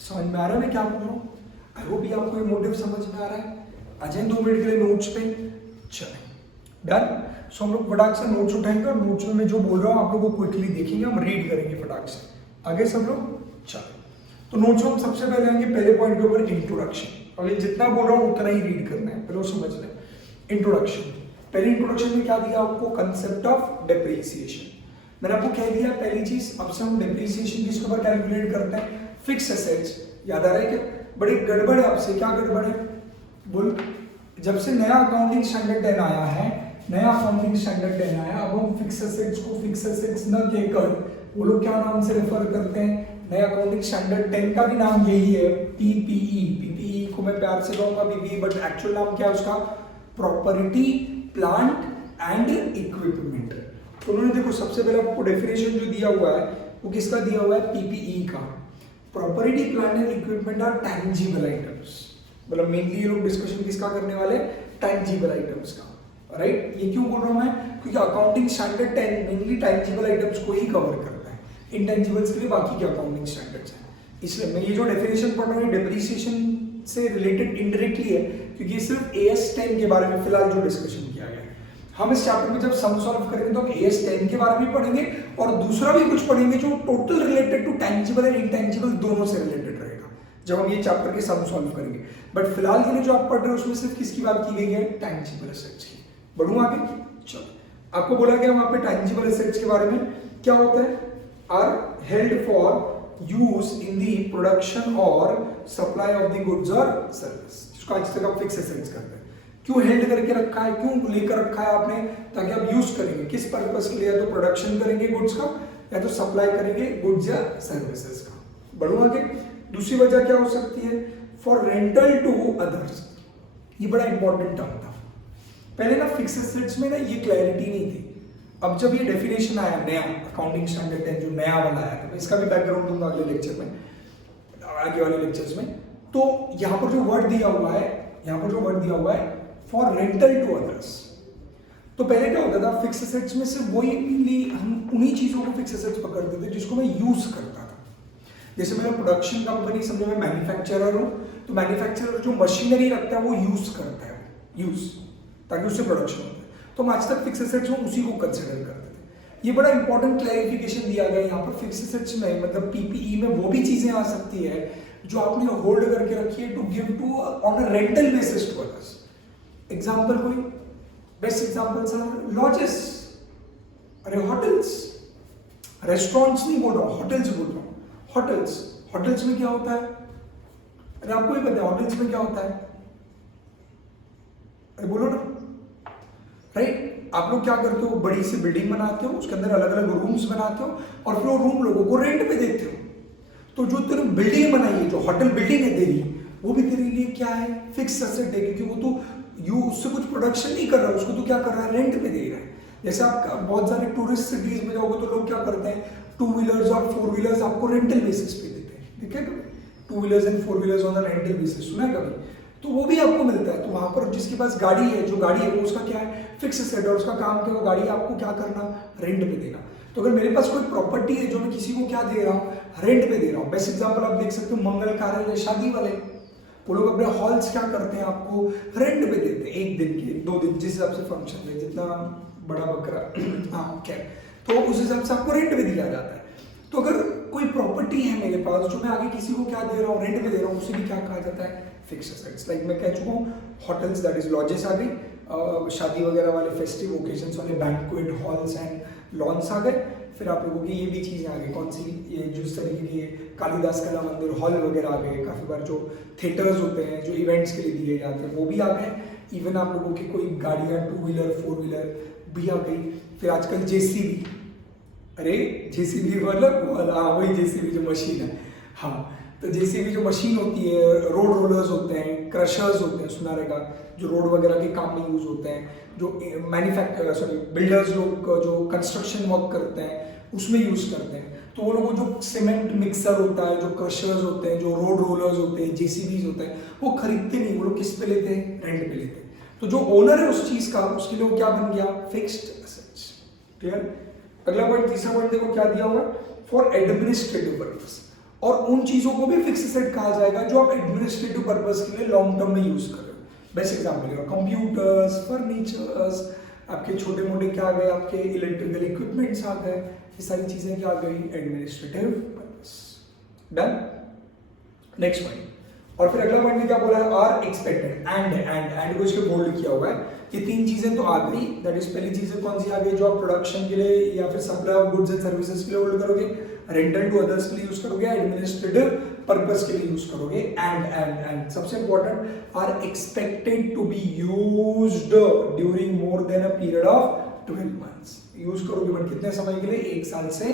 समझ में आ रहा है मैं क्या बोल रहा हूँ? आई होप ये आपको ये मोटिव समझ में आ रहा है। आ जाए 2 मिनट के लिए नोट्स पे, चलें डन। सो हम लोग फटाक से नोट्स उठाएंगे और नोट्स में मैं जो बोल रहा हूँ आप लोगों को क्विकली देखेंगे, हम रीड करेंगे फटाक से। आगे सब लोग चलें। तो नोट्स में हम सबसे पहले आएंगे पहले पॉइंट के ऊपर, इंट्रोडक्शन। और ये जितना बोल रहा हूँ उतना ही रीड करना है, पहले वो समझ लें। इंट्रोडक्शन, पहले इंट्रोडक्शन में क्या दिया आपको? Concept of depreciation. मैंने आपको कह दिया पहली चीज, अब से हम डेप्रिसिएशन किसके ऊपर कैलकुलेट करते हैं? Fix assets. याद आ रहा है क्या? बड़ी गड़बड़ है आपसे, क्या गड़बड़ है बोल? जब से नया अकाउंटिंग स्टैंडर्ड 10 आया है, नया अकाउंटिंग स्टैंडर्ड 10 आया, अब हम फिक्स एसेट्स को फिक्स एसेट्स न कहकर वो लोग क्या नाम से रेफर करते हैं? नया अकाउंटिंग स्टैंडर्ड 10 का भी नाम यही है, पीपीई। पीपीई को मैं प्यार से कहूंगा पीपीई, बट एक्चुअल नाम क्या है उसका? Property, plant and equipment. तो उन्होंने देखो सबसे पहले आपको डेफिनेशन जो दिया हुआ है वो किसका दिया हुआ है? पीपीई का। Property, plant and equipment are tangible items. मतलब मेनली ये लोग डिस्कशन किसका करने वाले? टैंजिबल आइटम्स का, राइट? ये क्यों बोल रहा हूं मैं? क्योंकि accounting standard 10 mainly tangible items को ही कवर करता है, इंटेंजिबल्स के लिए बाकी के अकाउंटिंग स्टैंडर्ड्स हैं। इसलिए मैं ये जो डेफिनेशन पढ़ रहा हूँ डेप्रिसिएशन से रिलेटेड इनडायरेक्टली है, क्योंकि ये सिर्फ AS 10 के बारे में फिलहाल जो डिस्कशन किया गया है। हम इस चैप्टर में जब सम सॉल्व करेंगे तो हम AS 10 के बारे में पढ़ेंगे और दूसरा भी कुछ पढ़ेंगे जो total related to tangible and intangible दोनों से रिलेटेड रहेगा जब हम ये चैप्टर के सम सॉल्व करेंगे। बट फिलहाल के लिए जो आप पढ़ रहे हो उसमें सिर्फ किसकी बात की गई है? टैंजिबल एसेट्स की। बढ़ूं आगे? चलो, आपको बोला गया वहां पे टैंजिबल एसेट्स के बारे में क्या होता है? Are held for use in the production और सप्लाई ऑफ द गुड्स और सर्विस, जिसको आज तक आप फिक्स एसेट्स करते हैं। क्यों हेल्ड करके रखा है? क्यों लेकर रखा है आपने? ताकि आप यूज करेंगे। किस पर्पस के लिए? या तो प्रोडक्शन करेंगे गुड्स का, या तो सप्लाई करेंगे गुड्स या सर्विसेज का। बढ़ूं आगे? दूसरी वजह क्या हो सकती है? For rental to others. ये बड़ा इंपॉर्टेंट टर्म था। पहले ना फिक्स एसेट्स में ना ये क्लैरिटी नहीं थी। अब जब ये डेफिनेशन आया नया अकाउंटिंग स्टैंडर्ड 10 जो नया वाला आया था, इसका भी बैकग्राउंड दूंगा अगले लेक्चर में, आगे वाले लेक्चर्स में। तो यहाँ पर जो वर्ड दिया हुआ है, फॉर रेंटल टू अदर्स। तो पहले क्या होता था? फिक्स एसेट्स में सिर्फ वही मेनली हम उन्हीं चीजों को फिक्स एसेट्स पकड़ते थे जिसको मैं यूज करता था। जैसे मेरा प्रोडक्शन कंपनी, समझो मैं मैन्युफैक्चरर हूं, तो मैन्युफैक्चरर जो मशीनरी रखता है वो यूज करता है, ताकि उससे प्रोडक्शन होता है। तो हम आज तक फिक्स एसेट्स में उसी को कंसिडर करते थे। ये बड़ा इंपॉर्टेंट क्लैरिफिकेशन दिया गया यहाँ पर। फिक्स एसेट्स में मतलब पीपीई में वो भी चीजें आ सकती है जो आपने होल्ड करके रखी है to give to on a rental basis to others. Example कोई बेस्ट एग्जाम्पल्स आर लॉजेस, अरे होटल्स, रेस्टोरेंट्स नहीं बोल रहा हूँ, होटल्स बोल रहा हूँ। होटल्स में क्या होता है? अरे आपको ही पता है होटल्स में क्या होता है? अरे बोलो ना, राइट? आप लोग क्या करते हो? बड़ी सी बिल्डिंग बनाते हो, उसके अंदर अलग अलग रूम्स बनाते हो और फिर वो रूम लोगों को रेंट पे देते हो। तो जो तेरे बिल्डिंग बनाई है, जो होटल बिल्डिंग है तेरी, वो भी तेरे लिए क्या है? फिक्स एसेट है, क्योंकि वो तो उससे कुछ प्रोडक्शन नहीं कर रहा है, उसको तो क्या कर रहा है? रेंट पे दे रहा है। जैसे आप बहुत सारे टूरिस्ट सिटीज में जाओगे तो लोग क्या करते हैं? 2 व्हीलर्स और 4 व्हीलर्स आपको रेंटल बेसिस पे देते हैं। ठीक है, कभी 2 wheelers and 4 wheelers on rental basis सुना है कभी? तो वो भी आपको मिलता है। तो वहां पर जिसके पास गाड़ी है, जो गाड़ी है वो उसका क्या है? फिक्स एसेट, और उसका काम क्या है? गाड़ी आपको क्या करना? रेंट पे देना। तो अगर मेरे पास कोई प्रॉपर्टी है जो मैं किसी को क्या दे रहा हूँ? रेंट पे दे रहा हूँ। बेस्ट एग्जाम्पल आप देख सकते हो मंगल कार्यालय, शादी वाले, वो लोग अपने हॉल्स क्या करते हैं? आपको रेंट पे देते हैं, 1 दिन के, 2 दिन, जिस हिसाब से फंक्शन है, जितना बड़ा बकरा हाँ क्या, तो उस हिसाब से आपको रेंट पे दिया जाता है। तो अगर कोई प्रॉपर्टी है मेरे पास जो मैं आगे किसी को क्या दे रहा हूँ? रेंट पे दे रहा हूँ, उसे भी क्या कहा जाता है? Fix assets. लाइक मैं कह चुका हूँ होटल्स, दैट इज लॉजेस आ गई, शादी वगैरह वाले फेस्टिव ओकेजन्स वाले बैंक्वेट हॉल्स एंड लॉन्स आ गए। फिर आप लोगों की ये भी चीज़ें आ गई, कौन सी? ये जिस तरीके के कालिदास कला मंदिर हॉल वगैरह आ गए। काफ़ी बार जो थिएटर्स होते हैं जो इवेंट्स के लिए दिए जाते हैं वो भी आ गए। इवन आप लोगों की कोई गाड़ियाँ 2 व्हीलर 4 व्हीलर भी आ गई। फिर आजकल जेसीबी, अरे जेसीबी मतलब वही जेसीबी जो मशीन है, हाँ, तो जेसीबी जो मशीन होती है, रोड रोलर्स होते हैं, क्रशर्स होते हैं, सुना रहेगा, जो रोड वगैरह के काम में यूज होते हैं, जो बिल्डर्स लोग जो कंस्ट्रक्शन वर्क करते हैं उसमें यूज करते हैं। तो वो लोग जो सीमेंट मिक्सर होता है, जो क्रशर्स होते हैं, जो रोड रोलर्स होते हैं, जेसीबीज होते हैं, वो खरीदते नहीं, वो लोग किस पे लेते हैं? रेंट पे लेते हैं। तो जो ओनर है उस चीज का, उसके लिए वो क्या बन गया? Fixed assets. क्लियर? अगला पॉइंट, तीसरा पॉइंट देखो क्या दिया हुआ है, फॉर एडमिनिस्ट्रेटिव पर्पस। और उन चीजों को भी फिक्स एसेट कहा जाएगा जो आप एडमिनिस्ट्रेटिव पर्पस के लिए लॉन्ग टर्म में यूज कर रहे हो। बेस्ट एग्जांपल है कंप्यूटर्स, फर्नीचर्स, आपके छोटे मोटे क्या आ गए, आपके इलेक्ट्रिकल इक्विपमेंट्स आ गए, ये सारी चीजें क्या आ गई? Administrative purpose. Done. Next point, और फिर अगला पॉइंट में क्या बोला है? Are expected. एंड को इसके बोल्ड किया हुआ है। ये तीन चीजें तो आ गई, दैट इज पहली चीजें कौन सी आ गई? जो आप प्रोडक्शन के लिए या फिर supply of goods and services के लिए होल्ड करोगे, रेंटल टू अदर्स के लिए यूज करोगे, एडमिनिस्ट्रेटिव पर्पस के लिए यूज करोगे। एंड सबसे important, are expected to be used during more than a period of 12 months. Use करोगे बट कितने समय के लिए? 1 साल से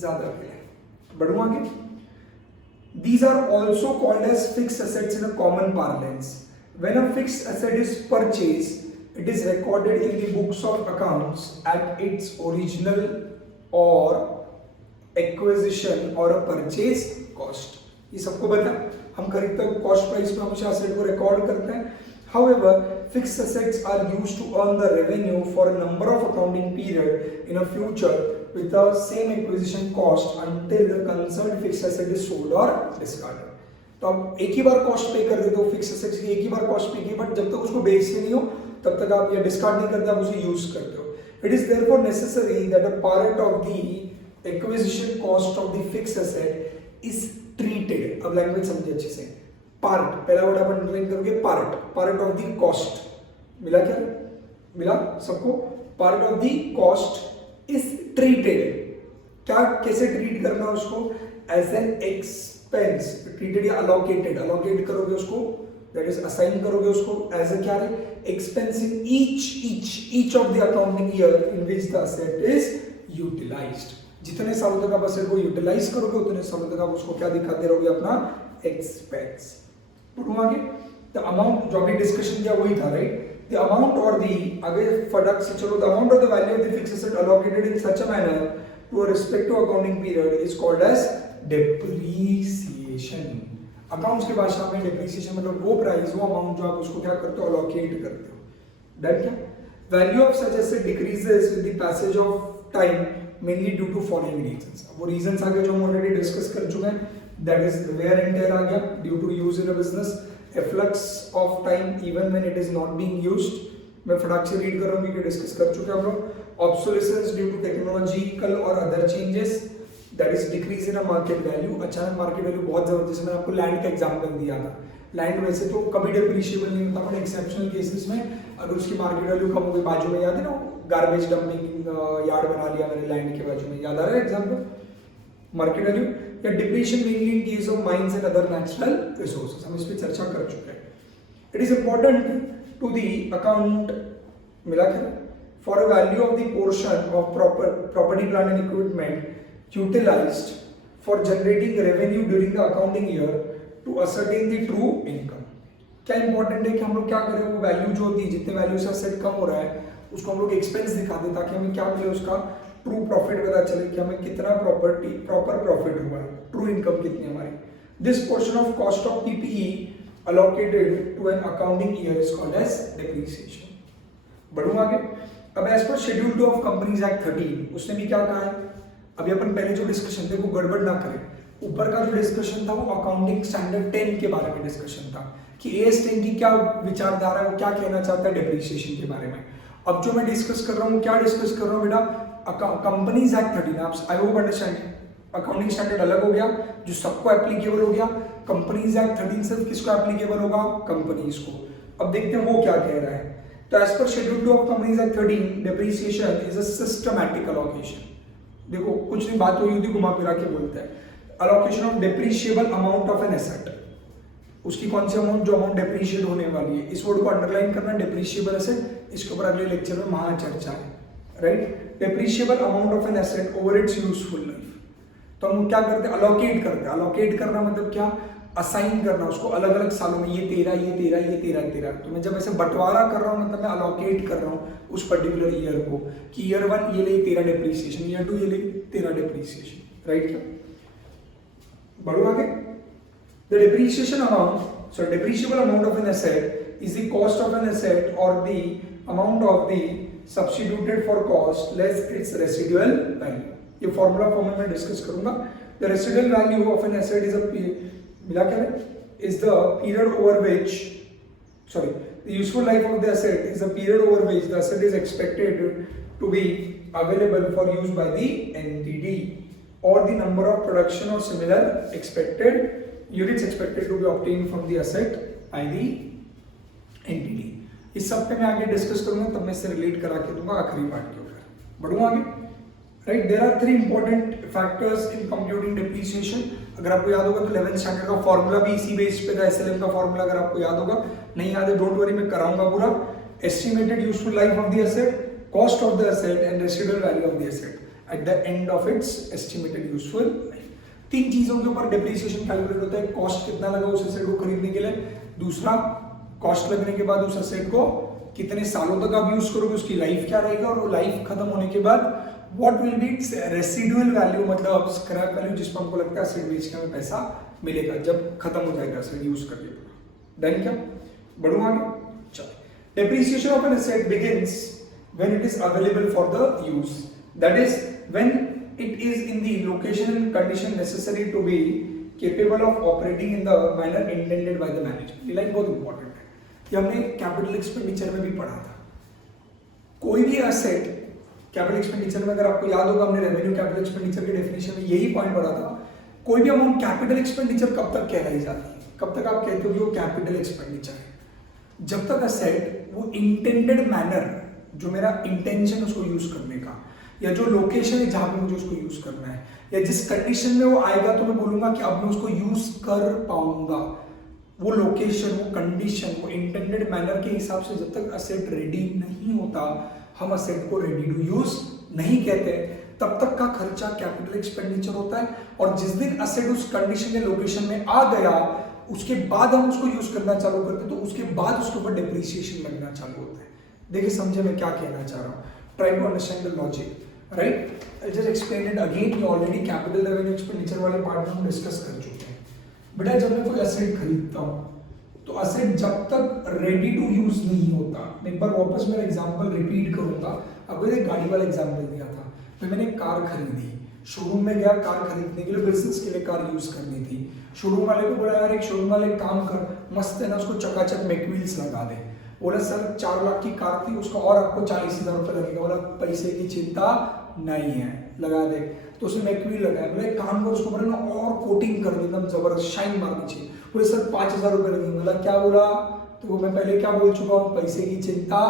ज्यादा के लिए। बढ़ू आगे। These are also called as fixed assets in a common parlance. When a fixed asset is purchased, it is recorded in the books of accounts at its original or acquisition or a purchase cost. ये सबको पता, हम खरीदते हैं cost price पे हमेशा asset को record करते हैं। However, fixed assets are used to earn the revenue for a number of accounting period in a future with the same acquisition cost until the concerned fixed asset is sold or discarded. तो आप एक ही बार cost पे कर देते हो fix assets की, एक ही बार cost पे की, बट जब तक उसको बेचते नहीं हो तब तक आप या डिस्कार्ड नहीं करते, आप उसे यूज करते हो। It is therefore necessary that a part of the acquisition cost of the fix asset is treated. अब लैंग्वेज समझिए अच्छे से। पार्ट, पहला वर्ड अपन अंडरलाइन करोगे, पार्ट ऑफ द कॉस्ट। मिला क्या? मिला सबको? Part of the cost is treated. क्या, कैसे ट्रीट करना उसको? एज एन एक्सपेंस ट्रीटेड या अलोकेटेड। अलोकेट करोगे उसको, दैट इज असाइन करोगे उसको एज अ क्या है? Expense in each of the accounting year in which the asset is utilised. जितने सालों तक आप असेट को यूटिलाइज करोगे उतने सालों तक आप उसको क्या दिखाते रहोगे? अपना एक्सपेंस। आगे द अमाउंट, जो अभी डिस्कशन किया वही था, राइट? द अमाउंट और दी, आगे फटाक से चलो, the amount of the value of the fixed asset allocated in such a manner to a respective accounting period is called as depreciation. Accounts की भाषा में डेप्रिसिएशन मतलब वो प्राइस, वो अमाउंट जो आप उसको क्या करते हो? अलोकेट करते हो। डन क्या? Value of such asset decreases with the passage of time mainly due to following reasons. वो रीजंस आगे जो हम ऑलरेडी डिस्कस कर चुके हैं, that is wear and tear आ गया due to use in a business, efflux of time even when it is not being used। मैं फटाक से रीड कर रहा हूँ क्योंकि डिस्कस कर चुके हैं हम लोग। obsolescence due to technological or other changes, that is decrease in a market value। अचानक मार्केट वैल्यू बहुत जबरदस्त, मैंने आपको लैंड का एग्जांपल दिया था। लैंड वैसे तो कभी डिप्रिशिएबल नहीं होता, बट एक्सेप्शनल केसेस में अगर उसकी मार्केट वैल्यू कम हो गई, बाजू में याद है ना गार्बेज डंपिंग यार्ड बना लिया मैंने लैंड के बाजू में, याद आ रहा है एग्जांपल? मार्केट वैल्यू या depreciation mainly in case of mines and other natural resources, हम इस पे चर्चा कर चुके हैं। It is important to the account, मिला क्या? For a value of the portion of property plant and equipment utilised for generating revenue during the accounting year to ascertain the true income. क्या इंपॉर्टेंट है कि हम लोग क्या करें? वो वैल्यू जो होती है, जितने वैल्यू से असेट कम हो रहा है उसको हम लोग एक्सपेंस दिखा दें ताकि हमें क्या मिले? उसका ट्रू प्रॉफिट पता चले कि हमें कितना प्रॉपर प्रॉफिट हुआ है, ट्रू इनकम कितनी हमारी। This portion of cost of PPE allocated to an accounting year is called as depreciation. बढ़ूं आगे। अब as per schedule 2 of companies act 13 उसने भी क्या कहा है? अभी अपन पहले जो डिस्कशन थे वो गड़बड़ ना करें। ऊपर का जो डिस्कशन था वो अकाउंटिंग स्टैंडर्ड 10 के बारे में डिस्कशन था कि AS 10 की क्या विचारधारा है, वो क्या कहना चाहता है डेप्रिसिएशन के बारे में। अब जो मैं डिस्कस कर रहा हूँ, क्या डिस्कस कर रहा हूँ बेटा? कंपनीज एक्ट 13, आप I hope understand. Accounting standard अलग हो गया जो सबको एप्लीकेबल हो गया। कंपनीज एक्ट 13 सिर्फ किसको एप्लीकेबल होगा? कंपनीज को। अब देखते हैं वो क्या कह रहा है। तो as per schedule 2 of companies act 13 depreciation is a systematic allocation. देखो कुछ नहीं, बात हुई होती, घुमा फिरा के बोलते हैं। Allocation of depreciable amount of an asset, उसकी कौन सी अमाउंट जो अमाउंट डेप्रिशिएट होने वाली है, इस वर्ड को अंडरलाइन करना, डेप्रिशिएबल एसेट। इसके ऊपर अगले लेक्चर में महाचर्चा है, right? Depreciable amount of an asset over it's useful life. तो हम क्या करते हैं? अलोकेट करते हैं। अलोकेट करना मतलब क्या? असाइन करना उसको अलग अलग सालों में, ये तेरा ये तेरा ये तेरा तेरा। तो मैं जब ऐसे बंटवारा कर रहा हूँ मतलब मैं अलोकेट कर रहा हूँ उस पर्टिकुलर ईयर को कि ईयर 1 ये ले तेरा डिप्रिसिएशन, ईयर 2 ये ले तेरा डिप्रिसिएशन, राइट। क्या बढ़ो आगे। The depreciation amount, so depreciable amount of an asset is the cost of an asset और the amount of the substituted for cost less its residual value. ये फॉर्मूला फॉर्म में मैं डिस्कस करूंगा। The residual value of an asset is मिला क्या है, is the period over which, sorry, the useful life of the asset is the period over which the asset is expected to be available for use by the entity, or the number of production or similar expected units expected to be obtained from the asset by the entity। इस सब पे मैं आगे discuss करूंगा, तब मैं इससे relate करा के दूंगा आखिरी पार्ट के ऊपर। बढ़ूंगा आगे, right. There are 3 important factors in computing depreciation. अगर आपको याद होगा तो 11th स्टैंडर्ड का फॉर्मूला भी इसी बेस पे था, एसएलएम का फॉर्मूला अगर आपको याद होगा। नहीं याद है डोंट वरी, मैं कराऊंगा पूरा। Estimated useful life of the asset, cost of the asset and residual value of the asset at the end of its estimated useful life. 3 चीजों के ऊपर डिप्रिसिएशन कैलकुलेट होता है। कॉस्ट कितना लगा उस एसेट को खरीदने के लिए, दूसरा कॉस्ट लगने के बाद उस एसेट को कितने सालों तक आप यूज करोगे, उसकी लाइफ क्या रहेगा, और वो लाइफ खत्म होने के बाद What will be its residual value, मतलब स्क्रैप वैल्यू जिस पर हमको लगता है एसेट बेच के हमें पैसा मिलेगा जब खत्म हो जाएगा एसेट यूज करके पूरा। देन क्या बढ़ूं आगे, चलो। Depreciation of an asset begins when it is available for the use, that is when it is in the location and condition necessary to be capable of operating in the manner intended by the management. ये line बहुत important है, ये हमने capital expenditure में भी पढ़ा था। कोई भी एसेट कैपिटल एक्सपेंडिचर में, अगर आपको याद होगा हमने रेवेन्यू कैपिटल एक्सपेंडिचर के डेफिनेशन में यही पॉइंट पढ़ा था। कोई भी अमाउंट कैपिटल एक्सपेंडिचर कब तक कहलाई जाती है, कब तक आप कहते हो कि वो कैपिटल एक्सपेंडिचर है, जब तक एसेट वो इंटेंडेड मैनर, जो मेरा इंटेंशन उसको यूज करने का, या जो लोकेशन है जहां पे मुझे उसको यूज करना है, या जिस कंडीशन में वो आएगा तो मैं बोलूंगा कि अब मैं उसको यूज कर पाऊंगा, वो लोकेशन, वो कंडीशन, वो इंटेंडेड मैनर के हिसाब से जब तक एसेट रेडी नहीं होता, हम एसेट को रेडी टू यूज नहीं कहते, तब तक का खर्चा कैपिटल एक्सपेंडिचर होता है। और जिस दिन एसेट उस कंडीशन या लोकेशन में आ गया, उसके बाद हम उसको यूज करना चालू करते, तो उसके बाद उसके ऊपर डिप्रिसिएशन लगना चालू होता है। देखिए समझे मैं क्या कहना चाह रहा हूँ, try to understand the logic, right. I just explain it again, ये ऑलरेडी कैपिटल रेवेन्यू एक्सपेंडिचर वाले पार्ट में हम डिस्कस कर चुके हैं। बेटा जब मैं कोई एसेट खरीदता हूँ तो एसेट जब तक रेडी टू यूज नहीं होता, मैं एक बार वापस मेरा एग्जांपल रिपीट करूंगा। आपको एक गाड़ी वाला एग्जांपल दिया था, तो मैंने एक कार खरीदी, शोरूम में गया कार खरीदने के लिए, बिजनेस के लिए कार यूज करनी थी। शोरूम वाले को बोला यार एक शोरूम वाले काम कर, मस्त है ना, उसको चकाचक मैकव्हील्स लगा दे। बोला सर 4 लाख की कार थी, उसका और आपको 40,000 रुपये लगेगा। बोला पैसे की चिंता नहीं है, लगा दे। तो उसने मैकव्हील लगाया, बोले काम कर उसको बोले ना और कोटिंग कर दे, एकदम जबरदस्त शाइन मारनी चाहिए। बोले सर 5,000 रुपये लगेंगे। बोला क्या बोला, तो मैं पहले क्या बोल चुका हूँ, पैसे की चिंता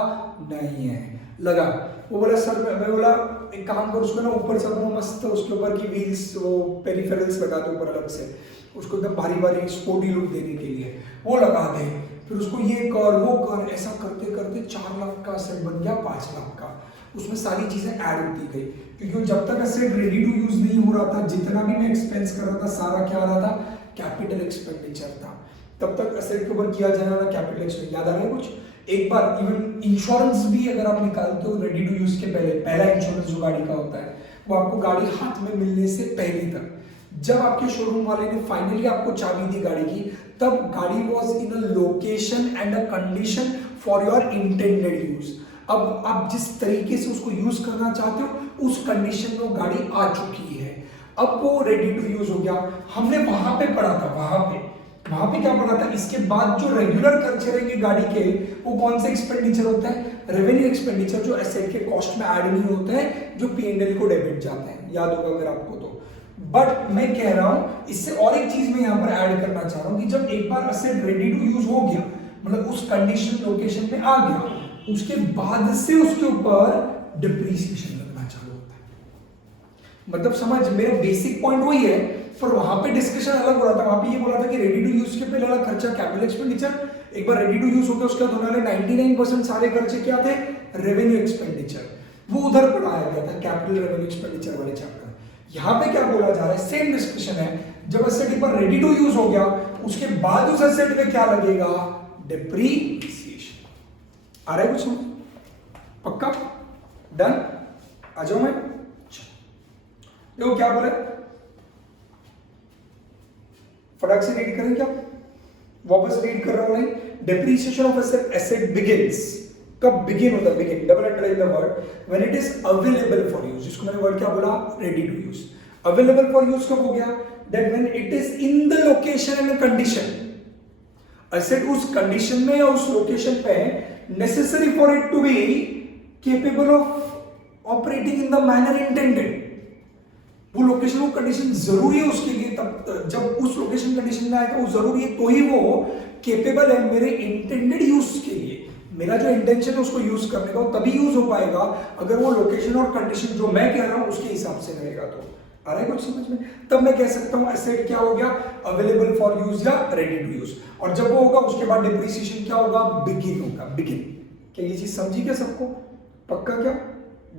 नहीं है, लगा। वो बोला सर, मैं बोला एक काम कर उसको ना ऊपर से अपना मस्त उसके ऊपर की व्हील्स, वो पेरिफेरल्स लगा दे ऊपर अलग से, उसको एकदम भारी भारी स्पोर्टी लुक देने के लिए वो लगा दे। फिर उसको ये कर वो कर, ऐसा करते करते 4 लाख का एसेट बन गया 5 लाख का। उसमें सारी चीजें ऐड होती गई, क्योंकि जब तक एसेट रेडी टू यूज नहीं हो रहा था, जितना भी मैं एक्सपेंस कर रहा था सारा क्या आ रहा था, कैपिटल एक्सपेंडिचर था। तब तक एसेट के ऊपर किया जाने वाला कैपिटल एक्सपेंडिचर, याद आ रहा है कुछ। एक बार इवन इंश्योरेंस भी अगर आप निकालते हो रेडी टू यूज के पहले, पहला इंश्योरेंस जो गाड़ी का होता है वो आपको गाड़ी हाथ में मिलने से पहले तक, जब आपके शोरूम वाले ने फाइनली आपको चाबी दी गाड़ी की, तब गाड़ी was in a location and a condition for your intended use. अब आप जिस तरीके से उसको यूज करना चाहते हो उस कंडीशन में वो गाड़ी आ चुकी है, अब वो रेडी टू यूज हो गया। हमने वहां पे पढ़ा था, वहां पे क्या पढ़ा था, इसके बाद जो रेगुलर खर्चे रहेंगे गाड़ी के, वो कौन से एक्सपेंडिचर होता है, रेवेन्यू एक्सपेंडिचर, जो एसेट के कॉस्ट में ऐड नहीं होते हैं, जो P&L को डेबिट जाते हैं, याद होगा अगर आपको तो। बट मैं कह रहा हूं इससे और एक चीज मैं यहां पर ऐड करना चाह रहा हूं कि जब एक बार एसेट रेडी टू यूज हो गया, मतलब उस कंडीशन लोकेशन पे आ गया, उसके बाद से उसके ऊपर डिप्रिसिएशन लगना चालू होता है। मतलब समझ, मेरा बेसिक पॉइंट वही है, पर वहां पे डिस्कशन अलग हो रहा था। वहां पे ये बोला था कि रेडी टू यूज के पहले वाला खर्चा कैपिटल एक्सपेंडिचर, एक बार रेडी टू यूज हो गया उसके बाद होने वाले 99% सारे खर्चे क्या थे, रेवेन्यू एक्सपेंडिचर, वो उधर पढ़ाया गया था कैपिटल रेवेन्यू एक्सपेंडिचर वाले चैप्टर। यहाँ पे क्या बोला जा रहा है, सेम डिस्कशन है। जब एसेट एक बार रेडी टू यूज हो गया, उसके बाद उस एसेट में क्या लगेगा, डेप्रीसिएशन। आ रहा है कुछ समझ? पक्का? डन? आ जाओ मैं। देखो क्या बोले, फटाक से रीड करें क्या, वापस रीड कर रहा हूं मैं। डेप्रीसिएशन ऑफ एसेट बिगिंस, कब बिगिन होता है, begin double underline the word, when it is available for use. जिसको मैंने वर्ड क्या बोला, ready to use. Available for use कब हो गया, that when it is in the location and condition, asset उस कंडीशन में या उस लोकेशन पे necessary for it to be capable of operating in the manner intended. वो लोकेशन, वो कंडीशन जरूरी है उसके लिए, तब जब उस लोकेशन कंडीशन में आएगा वो जरूरी है, तो ही वो केपेबल है मेरे इंटेंडेड यूज के लिए। मेरा जो इंटेंशन है उसको यूज करने का, तभी यूज हो पाएगा अगर वो लोकेशन और कंडीशन जो मैं कह रहा हूं उसके हिसाब से रहेगा। तो आ रहा है कुछ समझ में? तब मैं कह सकता हूं एसेट क्या हो गया, अवेलेबल फॉर यूज या रेडी टू यूज। और जब वो होगा उसके बाद डिप्रिसिएशन क्या होगा, बिगिन होगा, बिगिन। क्या ये चीज समझी क्या सबको? पक्का क्या?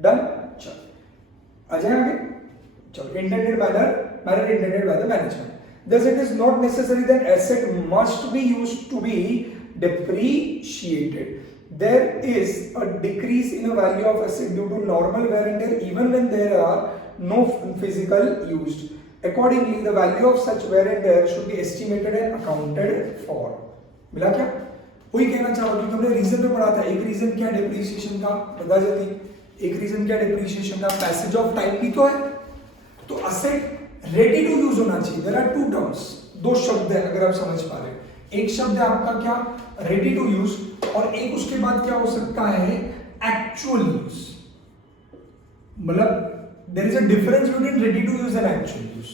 डन? चलो आ जाए आगे। चलो, intended manner intended by the management. Thus it is not necessary that asset must be used to be depreciated. There is a decrease in the value of asset due to normal wear and tear even when there are no physical used. Accordingly, the value of such wear and tear should be estimated and accounted for. मिला क्या? वही कहना चाह रहा हूं, क्योंकि हमने reason में पढ़ा था। एक रीजन क्या डेप्रिसिएशन का, बता जल्दी। एक रीजन क्या डेप्रिसिएशन का, पैसेज ऑफ टाइम भी तो है। तो असेट रेडी टू यूज होना चाहिए। देयर आर टू टर्म्स, दो शब्द है अगर आप समझ पा रहे। एक शब्द है आपका क्या, रेडी टू यूज, और एक उसके बाद क्या हो सकता है, एक्चुअल यूज। मतलब there is a difference between ready to use and actual use.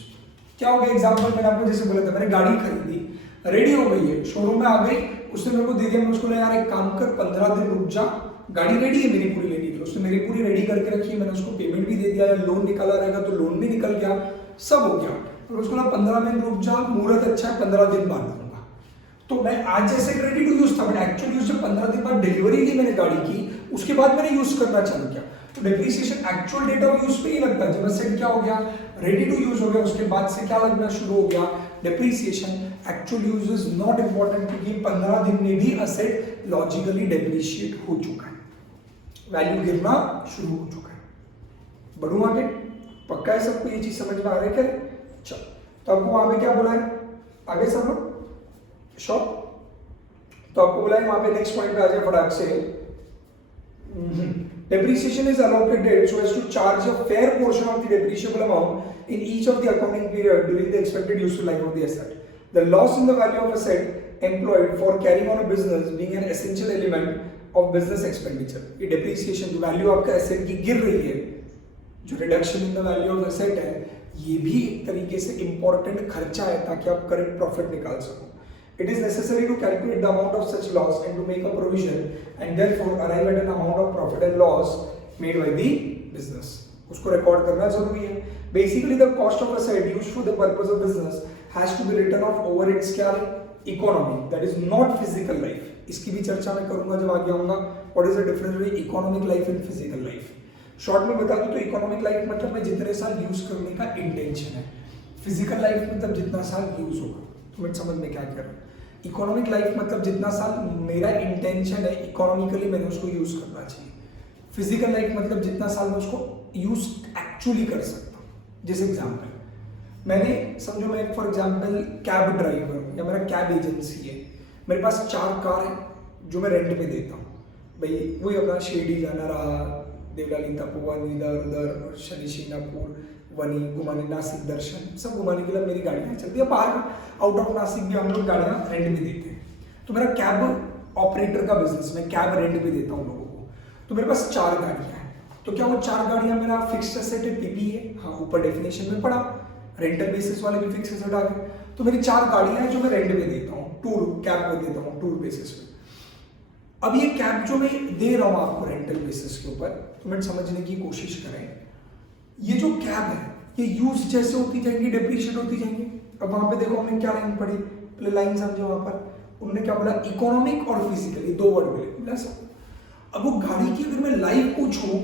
क्या हो गया, एग्जांपल मैंने आपको जैसे बोला था, मैंने गाड़ी खरीदी, रेडी हो गई है, शोरूम में आ गई, उसने मेरे को दे दिया, मैं उसको यार एक काम कर 15 दिन रुक जा, गाड़ी रेडी है मेरी पूरी लेने के लिए। उसने मेरी पूरी रेडी करके रखी है, मैंने उसको पेमेंट भी दे दिया, या लोन निकाला रहेगा तो लोन भी निकल गया, सब हो गया। तो उसको ना 15 दिन रुक जा, मुहूर्त अच्छा है 15 दिन बाद दूंगा। तो मैं आज जैसे रेडी टू यूज था, बट एक्चुअल यूज जब 15 दिन बाद डिलीवरी ली मैंने गाड़ी की, उसके बाद मैंने यूज करना चालू किया। तो depreciation actual date of use पे ही लगता है। जब एसेट क्या हो गया, रेडी टू यूज हो गया, उसके बाद से क्या लगना शुरू हो गया, depreciation. Actual use is not important, क्योंकि 15 दिन में भी एसेट लॉजिकली डेप्रिशिएट हो चुका है, वैल्यू गिरना शुरू हो चुका है। बढ़ू आगे? पक्का है सबको ये चीज समझ में आ रहा है क्या? चलो, तो आपको वहां पे क्या बोला है, आगे सब लोग श्योर? तो आपको बोला है वहां पे, नेक्स्ट पॉइंट पे आ जाए फटाक से। Depreciation is allocated so as to charge a fair portion of the depreciable amount in each of the accounting period during the expected useful life of the asset. The loss in the value of asset employed for carrying on a business being an essential element of business expenditure. ये depreciation, जो value आपका asset की गिर रही है, जो reduction in the value of asset है, ये भी एक तरीके से important खर्चा है ताकि आप correct profit निकाल सको। It is necessary to calculate the amount of such loss and to make a provision and therefore arrive at an amount of profit and loss made by the business. उसको record करना जरूरी है। Basically, the cost of asset used for the purpose of business has to be written off over its क्या economy, that is not physical life. इसकी भी चर्चा मैं करूंगा जब आगे आऊंगा। What is the difference between economic life and physical life? Short में बता दूं तो इकोनॉमिक लाइफ मतलब मैं जितने साल यूज करने का इंटेंशन है, फिजिकल लाइफ मतलब जितना साल यूज होगा। तो मैं समझ में क्या कर रहा हूँ, इकोनॉमिक लाइफ मतलब जितना साल मेरा इंटेंशन है इकोनॉमिकली मैंने उसको यूज करना चाहिए। फिजिकल लाइफ मतलब जितना साल मैं उसको यूज एक्चुअली कर सकता हूँ। जैसे एग्जाम्पल, मैंने समझो मैं फॉर एग्जाम्पल कैब ड्राइवर हूँ या मेरा कैब एजेंसी है, मेरे पास 4 कार है जो मैं रेंट पे देता हूँ। भाई वही अपना शिरडी जाना रहा, देवलाली तपोवन, इधर उधर, शनि शिंगणापुर, वनी घुमाने, नासिक दर्शन, सब घुमाने के लिए मेरी गाड़ियाँ चलती है। बाहर आउट ऑफ नासिक भी हम लोग गाड़ियाँ रेंट भी देते हैं। तो मेरा कैब ऑपरेटर का बिजनेस, मैं कैब रेंट भी देता हूँ लोगों को। तो मेरे पास 4 गाड़ियाँ हैं। तो क्या वो 4 गाड़ियाँ मेरा फिक्स्ड एसेट है, पीपी है? हाँ, ऊपर डेफिनेशन में पढ़ा, रेंटल बेसिस वाले भी फिक्स एसेट आ गए। तो मेरी 4 गाड़ियाँ हैं जो मैं रेंट पे देता हूँ, टूर कैब पे देता हूँ, टूर बेसिस पे। अब ये कैब जो मैं दे रहा हूँ आपको रेंटल बेसिस के ऊपर, तो मैं समझने की कोशिश करें, ये जो कैब है ये यूज जैसे होती जाएंगी, डेप्रिशिएट होती जाएंगी। अब वहां पे देखो हमने क्या लाइन पढ़ी, पहले लाइन समझो, वहां पर उन्होंने क्या बोला, इकोनॉमिक और फिजिकल, ये 2 वर्ड बोले। अब वो गाड़ी की अगर मैं लाइफ पूछूं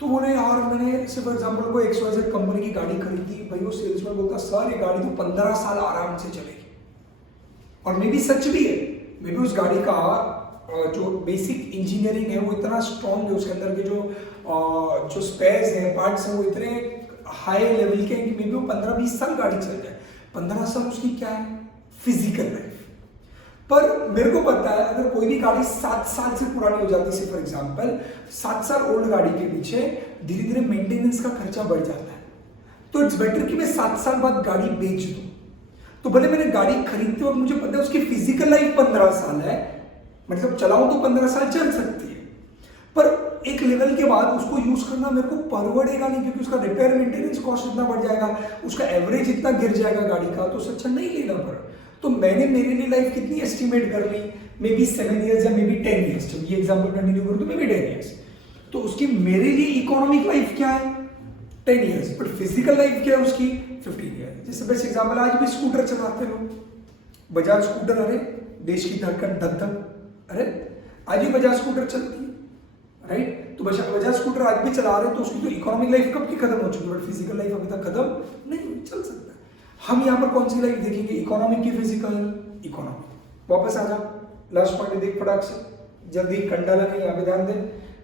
तो बोले यार मैंने से फॉर एग्जाम्पल कोई XYZ कंपनी की गाड़ी खरीदी, भाई वो सेल्समैन बोलता सर ये गाड़ी तो 15 साल आराम से चलेगी। और मे बी सच भी है, मे बी उस गाड़ी का जो बेसिक इंजीनियरिंग है वो इतना स्ट्रॉन्ग है, उसके अंदर के जो स्पेयर्स हैं, पार्ट्स हैं, वो इतने हाई लेवल के हैं कि मे बी वो 15-20 साल गाड़ी चल जाए। 15 साल उसकी क्या है, फिजिकल लाइफ। पर मेरे को पता है अगर कोई भी गाड़ी 7 साल से पुरानी हो जाती है, फॉर एग्जांपल 7 साल ओल्ड गाड़ी के पीछे धीरे धीरे मेंटेनेंस का खर्चा बढ़ जाता है, तो इट्स बेटर कि मैं 7 साल बाद गाड़ी बेच दूं। तो भले मैंने गाड़ी खरीदते वक्त मुझे पता है उसकी फिजिकल लाइफ 15 साल है, मतलब चलाऊं तो 15 साल चल सकती है, पर एक लेवल के बाद उसको यूज करना मेरे को परवड़ेगा नहीं, क्योंकि उसका रिपेयर मेंटेनेंस कॉस्ट इतना बढ़ जाएगा, उसका एवरेज इतना गिर जाएगा गाड़ी का, तो उससे अच्छा नहीं लेना पड़ा। तो मैंने मेरे लिए लाइफ कितनी एस्टिमेट कर ली, मे बी 7 ईयर्स या मे बी 10 ईयर्स, जब ये एग्जाम्पल कंटिन्यू करूँ तो मे बी 10 ईयर्स। तो उसकी मेरे लिए इकोनॉमिक लाइफ क्या है, 10 ईयर्स, बट फिजिकल लाइफ क्या है उसकी 15 ईयर्स। जैसे बेस्ट एग्जाम्पल, आज भी स्कूटर चलाते लोग, बजाज स्कूटर, अरे देश की धड़कन धक धक, अरे आज भी बजाज स्कूटर चलती है, राइट। तो बजाज स्कूटर आज भी चला रहे, तो उसकी तो इकोनॉमिक लाइफ कब की खत्म हो चुकी है, बट फिजिकल लाइफ अभी तक खत्म नहीं, चल सकता है। हम यहाँ पर कौन सी लाइफ देखेंगे, इकोनॉमिक की फिजिकल, इकोनॉमिक। वापस आ जा, लास्ट पॉइंट देख फटाक से, जल्दी कंडाला नहीं, यहाँ पे ध्यान दे।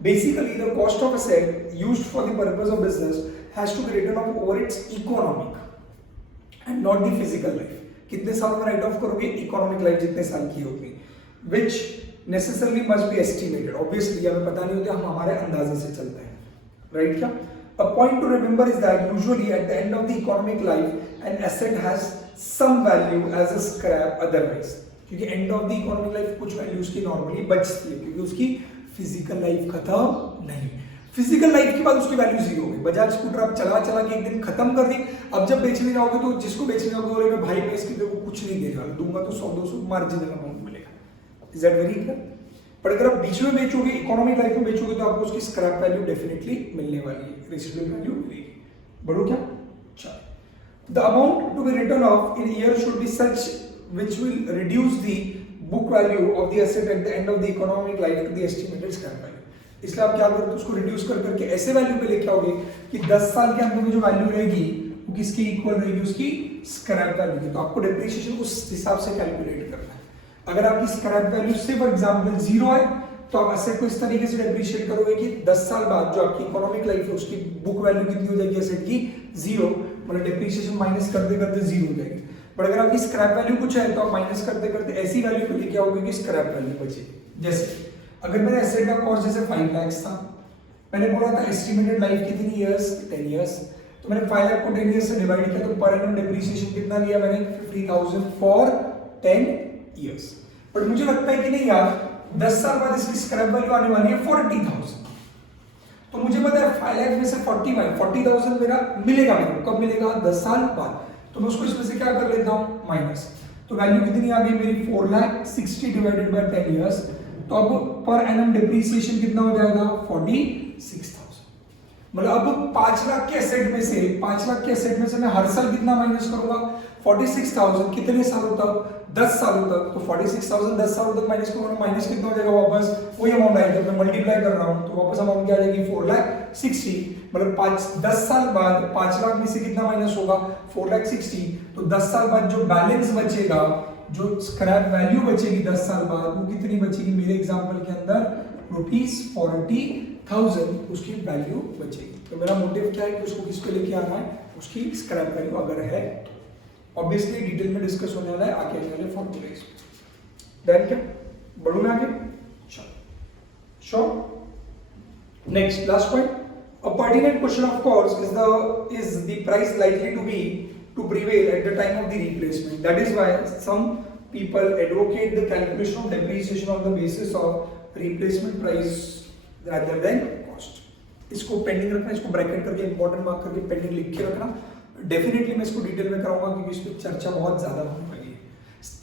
Basically the cost of asset used for the purpose of business has to be written off over its economic and not the physical life. कितने सालों में राइट ऑफ करोगे, इकोनॉमिक लाइफ जितने साल की होगी, which necessarily must be estimated। obviously हमें पता नहीं होता, हम हमारे अंदाजे से चलते हैं, राइट। क्या a point to remember is that usually at the end of the economic life an asset has some value as a scrap otherwise, क्योंकि end of the economic life कुछ वैल्यू उसकी नॉर्मली बचती है, क्योंकि उसकी physical life खत्म नहीं, physical life के बाद उसकी वैल्यू जीरो हो गई। बजाज स्कूटर आप चला चला के एक दिन खत्म कर दी, अब जब बेचने जाओगे तो जिसको बेचने जाओगे बोलेगा भाई मैं इसके को कुछ नहीं दे रहा, दूंगा तो 100-200 मार्जिनल अमाउंट मिलेगा। Is that very clear? पर अगर आप बीच में बेचोगे, इकोनॉमिक लाइफ में बेचोगे, तो आपको उसकी स्क्रैप वैल्यू डेफिनेटली मिलने वाली है, रेसिडुअल वैल्यू मिलेगी। बढ़ो क्या, चलो। The amount to be written off in year should be such which will reduce the book value of the asset at the end of the economic life to the estimated scrap value. इसलिए आप क्या करोगे, उसको reduce कर करके ऐसे value पे लेके आओगे कि 10 साल के अंदर में जो वैल्यू रहेगी वो किसकी इक्वल रहेगी, उसकी स्क्रैप वैल्यू की। तो आपको डेप्रिसिएशन उस हिसाब से कैलकुलेट करना है। अगर आपकी स्क्रैप वैल्यू से फॉर एग्जांपल 0 है, तो आप एसेट को इस तरीके से डेप्रिशिएट करोगे कि 10 साल बाद जो आपकी इकोनॉमिक लाइफ है उसकी बुक वैल्यू कितनी हो जाएगी एसेट की, 0, मतलब डेप्रिशिएशन माइनस करते करते 0 हो जाएगी। बट अगर आपकी स्क्रैप वैल्यू कुछ है तो आप माइनस करते करते ऐसी वैल्यू पे लेके आओगे कि स्क्रैप वैल्यू बचेगी। जैसे अगर मेरा एसेट का कॉस्ट जैसे 5 लाख था, मैंने बोला था एस्टिमेटेड लाइफ कितनी इयर्स, 10 इयर्स, तो मैंने 5 लाख को 10 इयर्स से डिवाइड किया, तो पर एनम डेप्रिसिएशन कितना लिया मैंने, 50,000 फॉर 10 इयर्स। बट मुझे लगता है कि नहीं यार, 10 साल बाद इसकी स्क्रैप वैल्यू आने वाली है 40,000, तो मुझे पता है 5 लाख में से 40,000 मेरा मिलेगा, मेरे को कब मिलेगा, 10 साल बाद, तो मैं उसको इसमें से क्या कर लेता हूँ, माइनस। तो वैल्यू कितनी आ गई मेरी, 4,60,000 डिवाइडेड बाय 10 इयर्स, तो अब पर एनम डेप्रिसिएशन कितना हो जाएगा, 46,000। मतलब अब 5 लाख के एसेट में से 5 लाख के एसेट में से मैं हर साल कितना माइनस करूंगा, 46,000, कितने सालों तक, 10 सालों तक। तो 46,000 10 सालों तक माइनस करूंगा, माइनस कितना हो जाएगा, वापस वही अमाउंट आएगा, मैं मल्टीप्लाई कर रहा हूं तो वापस अमाउंट क्या आ जाएगी, 4,60,000। मतलब 10 साल बाद 5 लाख में से कितना माइनस होगा, 4,60,000। तो 10 साल बाद जो बैलेंस बचेगा, जो स्क्रैप वैल्यू बचेगी 10 साल बाद, वो कितनी बचेगी, मेरे एग्जांपल के अंदर ₹40,000 उसकी वैल्यू बचेगी। तो मेरा मोटिव क्या है कि उसको किसको लेके आना है, उसकी स्क्रैप वैल्यू अगर है, ऑब्वियसली डिटेल में डिस्कस होने वाला है आगे आने वाले फॉर्मूले। देन क्या, बढ़ू मैं आगे, sure. Next last point, a pertinent question of course is the price likely to prevail at the time of the replacement. That is why some people advocate the calculation of depreciation on the basis of replacement price rather than cost. इसको pending रखना, इसको bracket करके important mark करके pending लिख के रखना। Definitely मैं इसको डिटेल में कराऊंगा क्योंकि इस पर चर्चा बहुत ज्यादा होने वाली है।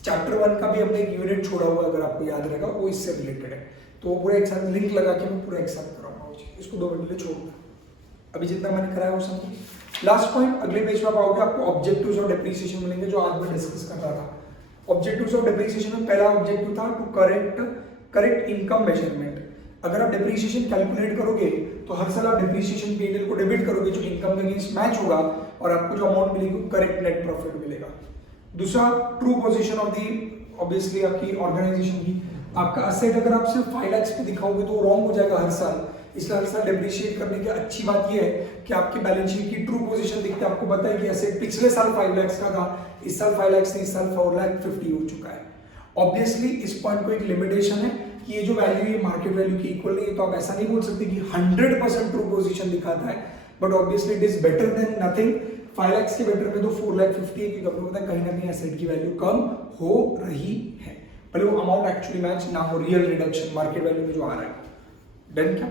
चैप्टर 1 का भी अपने एक यूनिट छोड़ा हुआ, अगर आपको याद रहेगा, वो इससे रिलेटेड है, तो वो पूरा एक साथ लिंक लगा के मैं पूरा एक साथ कराऊंगा। इसको 2 मिनट के लिए छोड़ूंगा, अभी जितना मैंने कराया वो समझ। लास्ट पॉइंट, अगले पेज पर पाओगे आपको ऑब्जेक्टिव्स ऑफ डेप्रिसिएशन मिलेंगे, जो आज मैं डिस्कस कर रहा था। ऑब्जेक्टिव्स ऑफ डेप्रिसिएशन में पहला ऑब्जेक्टिव था टू करेक्ट इनकम मेजरमेंट। अगर आप डेप्रिसिएशन कैलकुलेट करोगे तो हर साल आप डेप्रिसिएशन पीरियड को डेबिट करोगे, जो इनकम के अगेंस्ट मैच होगा, और आपको जो अमाउंट मिलेगी करेक्ट नेट प्रॉफिट मिलेगा। दूसरा, true position of the obviously आपकी ऑर्गेनाइजेशन की, आपका असेट अगर आप सिर्फ 5 लाख पे दिखाओगे तो रॉन्ग हो जाएगा हर साल। इसलिए हर साल डेप्रिशिएट करने की अच्छी बात यह है कि आपके बैलेंस शीट की ट्रू पोजीशन दिखते आपको पता है कि असेट पिछले साल 5 लाख का था, इस साल 5 लाख से इस साल 4,50,000 हो चुका है। ऑब्वियसली इस पॉइंट को एक लिमिटेशन है कि ये जो वैल्यू है मार्केट वैल्यू की इक्वल नहीं है, तो आप ऐसा नहीं बोल सकते कि 100% ट्रू पोजीशन दिखाता है, but obviously it is better than nothing. 5 lakh के बेटर में तो 4,50,000 है, क्योंकि आपको पता है कहीं ना कहीं एसेट की वैल्यू कम हो रही है, भले वो अमाउंट एक्चुअली मैच ना हो, रियल रिडक्शन मार्केट वैल्यू में जो आ रहा है। डन क्या?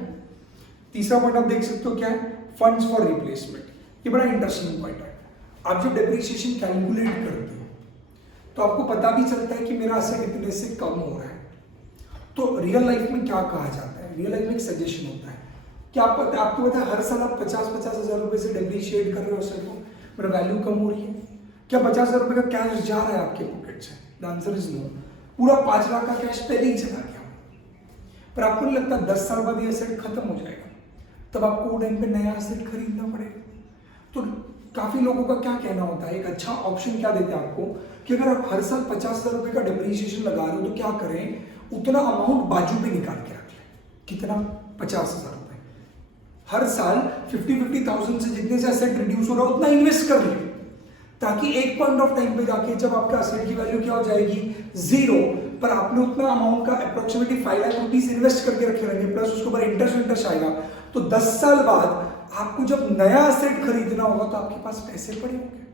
तीसरा पॉइंट आप देख सकते हो क्या है, फंड्स फॉर रिप्लेसमेंट। ये बड़ा इंटरेस्टिंग पॉइंट है। आप जब डेप्रिसिएशन कैलकुलेट करते हो तो आपको पता भी चलता है कि मेरा असेट इतने से कम हो रहा है। तो रियल लाइफ में क्या कहा जाता है, रियल लाइफ में एक सजेशन होता है कि आपको पता है हर साल आप 50-50 हज़ार रुपए से डेप्रिशिएट कर रहे हो असेट को, मेरा वैल्यू कम हो रही है, क्या 50 हज़ार रुपए का कैश जा रहा है आपके पॉकेट से? The answer is no. पूरा 5 लाख का कैश पहले ही चला गया। पर आपको नहीं लगता 10 साल बाद ये असेट खत्म हो जाएगा, तब आपको वो टाइम पे नया असेट खरीदना पड़ेगा? तो काफी लोगों का क्या कहना होता है, एक अच्छा ऑप्शन क्या देते हैं आपको कि अगर आप हर साल 50,000 रुपए का डेप्रिसिएशन लगा रहे हो तो क्या करें, उतना अमाउंट बाजू पे निकाल के रख लें। कितना? 50,000 रुपए। हर साल 50,000 से जितने से असेट रिड्यूस हो रहा है उतना इन्वेस्ट कर लें, ताकि एक पॉइंट ऑफ टाइम पे जाके जब आपका असेट की वैल्यू क्या हो जाएगी, 0, पर आपने उतना अमाउंट का अप्रोक्सीमेटली 5 लाख रुपीस इन्वेस्ट करके रखे रहेंगे, प्लस उसके ऊपर इंटरेस्ट आएगा, तो 10 साल बाद आपको जब नया असेट खरीदना होगा तो आपके पास पैसे पड़े होंगे,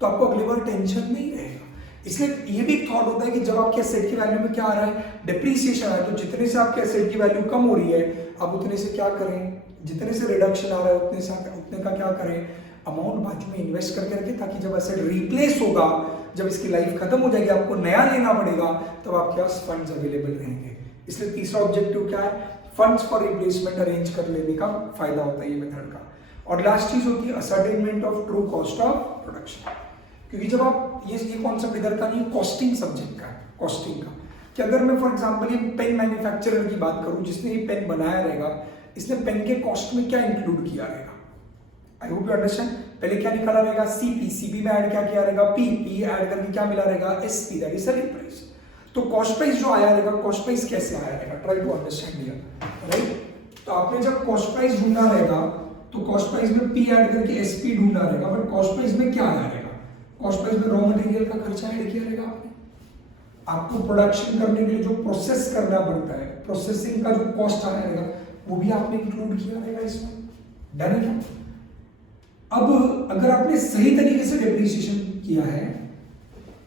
तो आपको अगली बार टेंशन नहीं रहेगा। इसलिए ये भी एक थॉट होता है कि जब आपके असेट की वैल्यू में क्या आ रहा है, डेप्रिसिएशन है, तो जितने से आपके असेट की वैल्यू कम हो रही है आप उतने से क्या करें, जितने से रिडक्शन आ रहा है उतने का क्या करें, अमाउंट बाजू में इन्वेस्ट करके रखें, ताकि जब असेट रिप्लेस होगा, जब इसकी लाइफ खत्म हो जाएगी, आपको नया लेना पड़ेगा, तब आपके पास फंड्स अवेलेबल रहेंगे। इसलिए तीसरा ऑब्जेक्टिव क्या है, फंड्स फॉर रिप्लेसमेंट अरेंज कर लेने का फायदा होता है ये मेथड का। और लास्ट चीज होती है ascertainment of true cost of production, क्योंकि जब आप ये कॉन्सेप्ट इधर का नहीं, कॉस्टिंग सब्जेक्ट का है, कॉस्टिंग का, कि अगर मैं फॉर एग्जांपल ये पेन मैन्युफैक्चरर की बात करूं, जिसने ये पेन बनाया रहेगा, इसने पेन के कॉस्ट में क्या इंक्लूड किया रहेगा, आई होप यू अंडरस्टैंड। पहले क्या निकाला रहेगा, सीपी में ऐड क्या किया रहेगा, पी ऐड करके क्या मिला रहेगा, SP, that is selling price. तो कॉस्ट प्राइस जो आया रहेगा, कॉस्ट प्राइस कैसे आया रहेगा, try to understand here, right. तो आपने जब कॉस्ट प्राइस ढूंढना रहेगा तो कॉस्ट प्राइस में पी ऐड करके एसपी ढूंढना रहेगा, बट कॉस्ट प्राइस में क्या आया रहेगा, कॉस्ट प्राइस में रॉ मटेरियल का खर्चा ऐड किया रहेगा आपने, आपको प्रोडक्शन करने के लिए जो प्रोसेस करना पड़ता है, प्रोसेसिंग का जो कॉस्ट आया रहेगा वो भी आपने इंक्लूड किया रहेगा इसमें। डन है क्या? अब अगर आपने सही तरीके से डेप्रिसिएशन किया है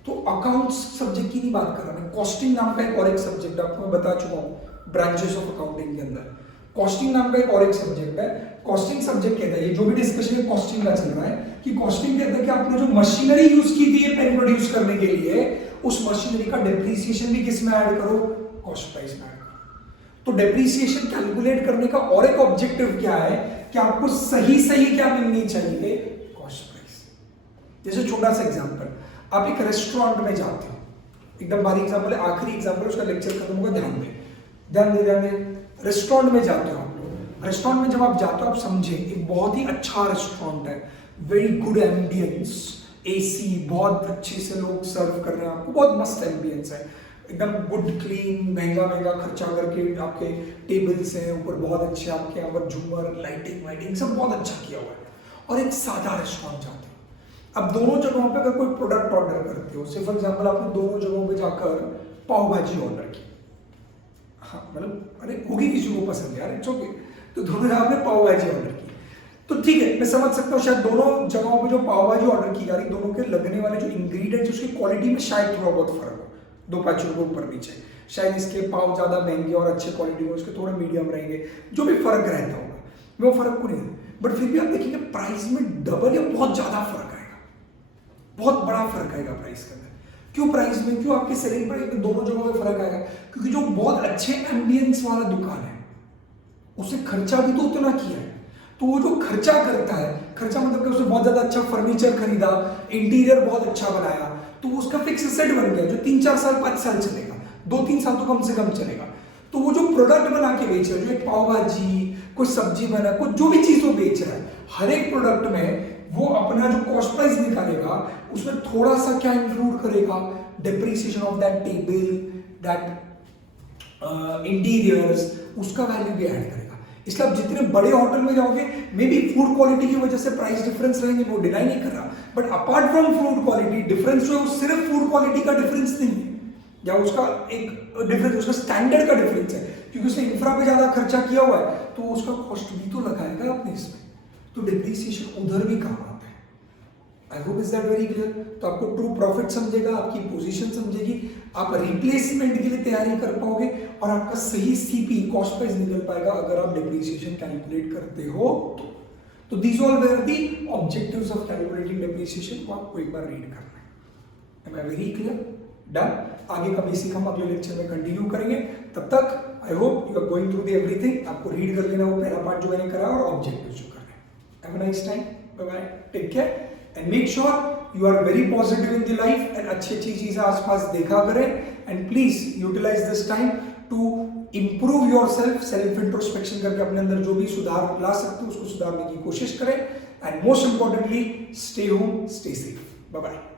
तो अकाउंट्स सब्जेक्ट की नहीं बात कर रहा मैं, कॉस्टिंग नाम का एक और एक सब्जेक्ट आपको मैं बता चुका हूं ब्रांचेस ऑफ अकाउंटिंग के अंदर, कॉस्टिंग नाम का एक और एक सब्जेक्ट है। कॉस्टिंग सब्जेक्ट कहता है, ये जो भी डिस्कशन है कॉस्टिंग का चल रहा है, कि कॉस्टिंग कहता है कि आपने जो मशीनरी यूज की थी ये पेन प्रोड्यूस करने के लिए, उस मशीनरी का डेप्रिसिएशन भी किस में ऐड करो, कॉस्ट प्राइस में ऐड करो। तो डेप्रिसिएशन कैलकुलेट करने का और एक ऑब्जेक्टिव क्या है कि आपको सही क्या मिलनी चाहिए, कॉस्ट प्राइस। जैसे छोटा सा एग्जांपल, आप एक रेस्टोरेंट में जाते हो, एकदम बारीक एग्जांपल है, आखिरी एग्जांपल, उसका लेक्चर खत्म होगा, ध्यान दे। रेस्टोरेंट में जाते हो आप लोग, रेस्टोरेंट में जब आप जाते हो आप समझे एक बहुत ही अच्छा रेस्टोरेंट है, वेरी गुड एम्बियंस, एसी, बहुत अच्छे से लोग सर्व कर रहे हैं आपको, बहुत मस्त एम्बियंस है, एकदम गुड क्लीन, महंगा खर्चा करके आपके टेबल्स हैं ऊपर, बहुत अच्छे आपके यहाँ पर झूमर, लाइटिंग सब बहुत अच्छा किया हुआ है। और एक सादा रेस्टोरेंट जाते हो, अब दोनों जगहों पे अगर कोई प्रोडक्ट ऑर्डर करते हो, से फॉर एग्जांपल आपने दोनों जगहों पे जाकर पाव भाजी ऑर्डर की, हाँ मतलब अरे होगी किसी को पसंद यार, इट्स ओके, तो दोनों जगह पे पाव भाजी ऑर्डर की, तो ठीक है मैं समझ सकता हूँ शायद दोनों जगहों पे जो पाव भाजी ऑर्डर की जा रही, दोनों के लगने वाले जो इंग्रेडिएंट्स उसकी क्वालिटी में शायद थोड़ा बहुत फर्क हो, 2-5 रुपये ऊपर नीचे, शायद इसके पाव ज्यादा महंगे और अच्छे क्वालिटी में, उसके थोड़े मीडियम रहेंगे, जो भी फर्क रहता होगा, वो फर्क को नहीं है, बट फिर भी आप देखेंगे प्राइस में डबल या बहुत ज्यादा फर्क आएगा, बहुत बड़ा फर्क आएगा प्राइस के अंदर। क्यों प्राइस में, क्यों आपके सेलिंग प्राइस में दोनों जगहों में फर्क आएगा, क्योंकि जो बहुत अच्छे एम्बियंस वाला दुकान है उसे खर्चा भी तो उतना किया है, तो वो जो खर्चा करता है, खर्चा मतलब कि उसने बहुत ज्यादा अच्छा फर्नीचर खरीदा, इंटीरियर बहुत अच्छा बनाया, तो उसका फिक्स सेट बन गया जो 3-4 साल 5 साल चलेगा, 2-3 साल तो कम से कम चलेगा। तो वो जो प्रोडक्ट बना के बेच रहा है, जो एक पाव भाजी, कोई सब्जी बना, कोई जो भी चीज वो बेच रहा है, हर एक प्रोडक्ट में वो अपना जो कॉस्ट प्राइस निकालेगा उसमें थोड़ा सा क्या इंक्लूड करेगा, depreciation of that table, that interiors, उसका वैल्यू भी ऐड करेगा। इसलिए आप जितने बड़े होटल में जाओगे, मे बी फूड क्वालिटी की वजह से प्राइस डिफरेंस रहेंगे, वो डिनाई नहीं कर रहा, but apart from food quality difference जो है वो सिर्फ फूड क्वालिटी का डिफरेंस नहीं है, या उसका एक डिफरेंस उसका स्टैंडर्ड का डिफरेंस है, क्योंकि उसने इंफ्रा पे ज्यादा खर्चा किया हुआ है तो उसका कॉस्ट भी तो लगाएगा अपने इसमें, तो डिप्रिसिएशन उधर भी काम आता है। I hope is that very clear. तो आपको ट्रू प्रॉफिट समझेगा, आपकी पोजीशन समझेगी, आप रिप्लेसमेंट के लिए तैयारी कर पाओगे और आपका सही सीपी कॉस्ट प्राइस निकल पाएगा अगर आप डिप्रिसिएशन कैलकुलेट करते हो तो these all were the objectives of calculating depreciation को आपको एक बार रीड करना है। Am I very clear? Done. आगे का बेसिक हम अगले लेक्चर में कंटिन्यू करेंगे। तब तक I hope you are going through the everything. आपको रीड कर लेना वो पहला पार्ट जो मैंने करा और ऑब्जेक्टिव जो करना है। Have a nice time, bye bye, take care and make sure you are very positive in the life and अच्छी अच्छी चीजें आसपास देखा करें एंड please utilise this time to improve yourself introspection करके अपने अंदर जो भी सुधार ला सकते हो उसको सुधारने की कोशिश करें and most importantly stay home, stay safe. Bye bye.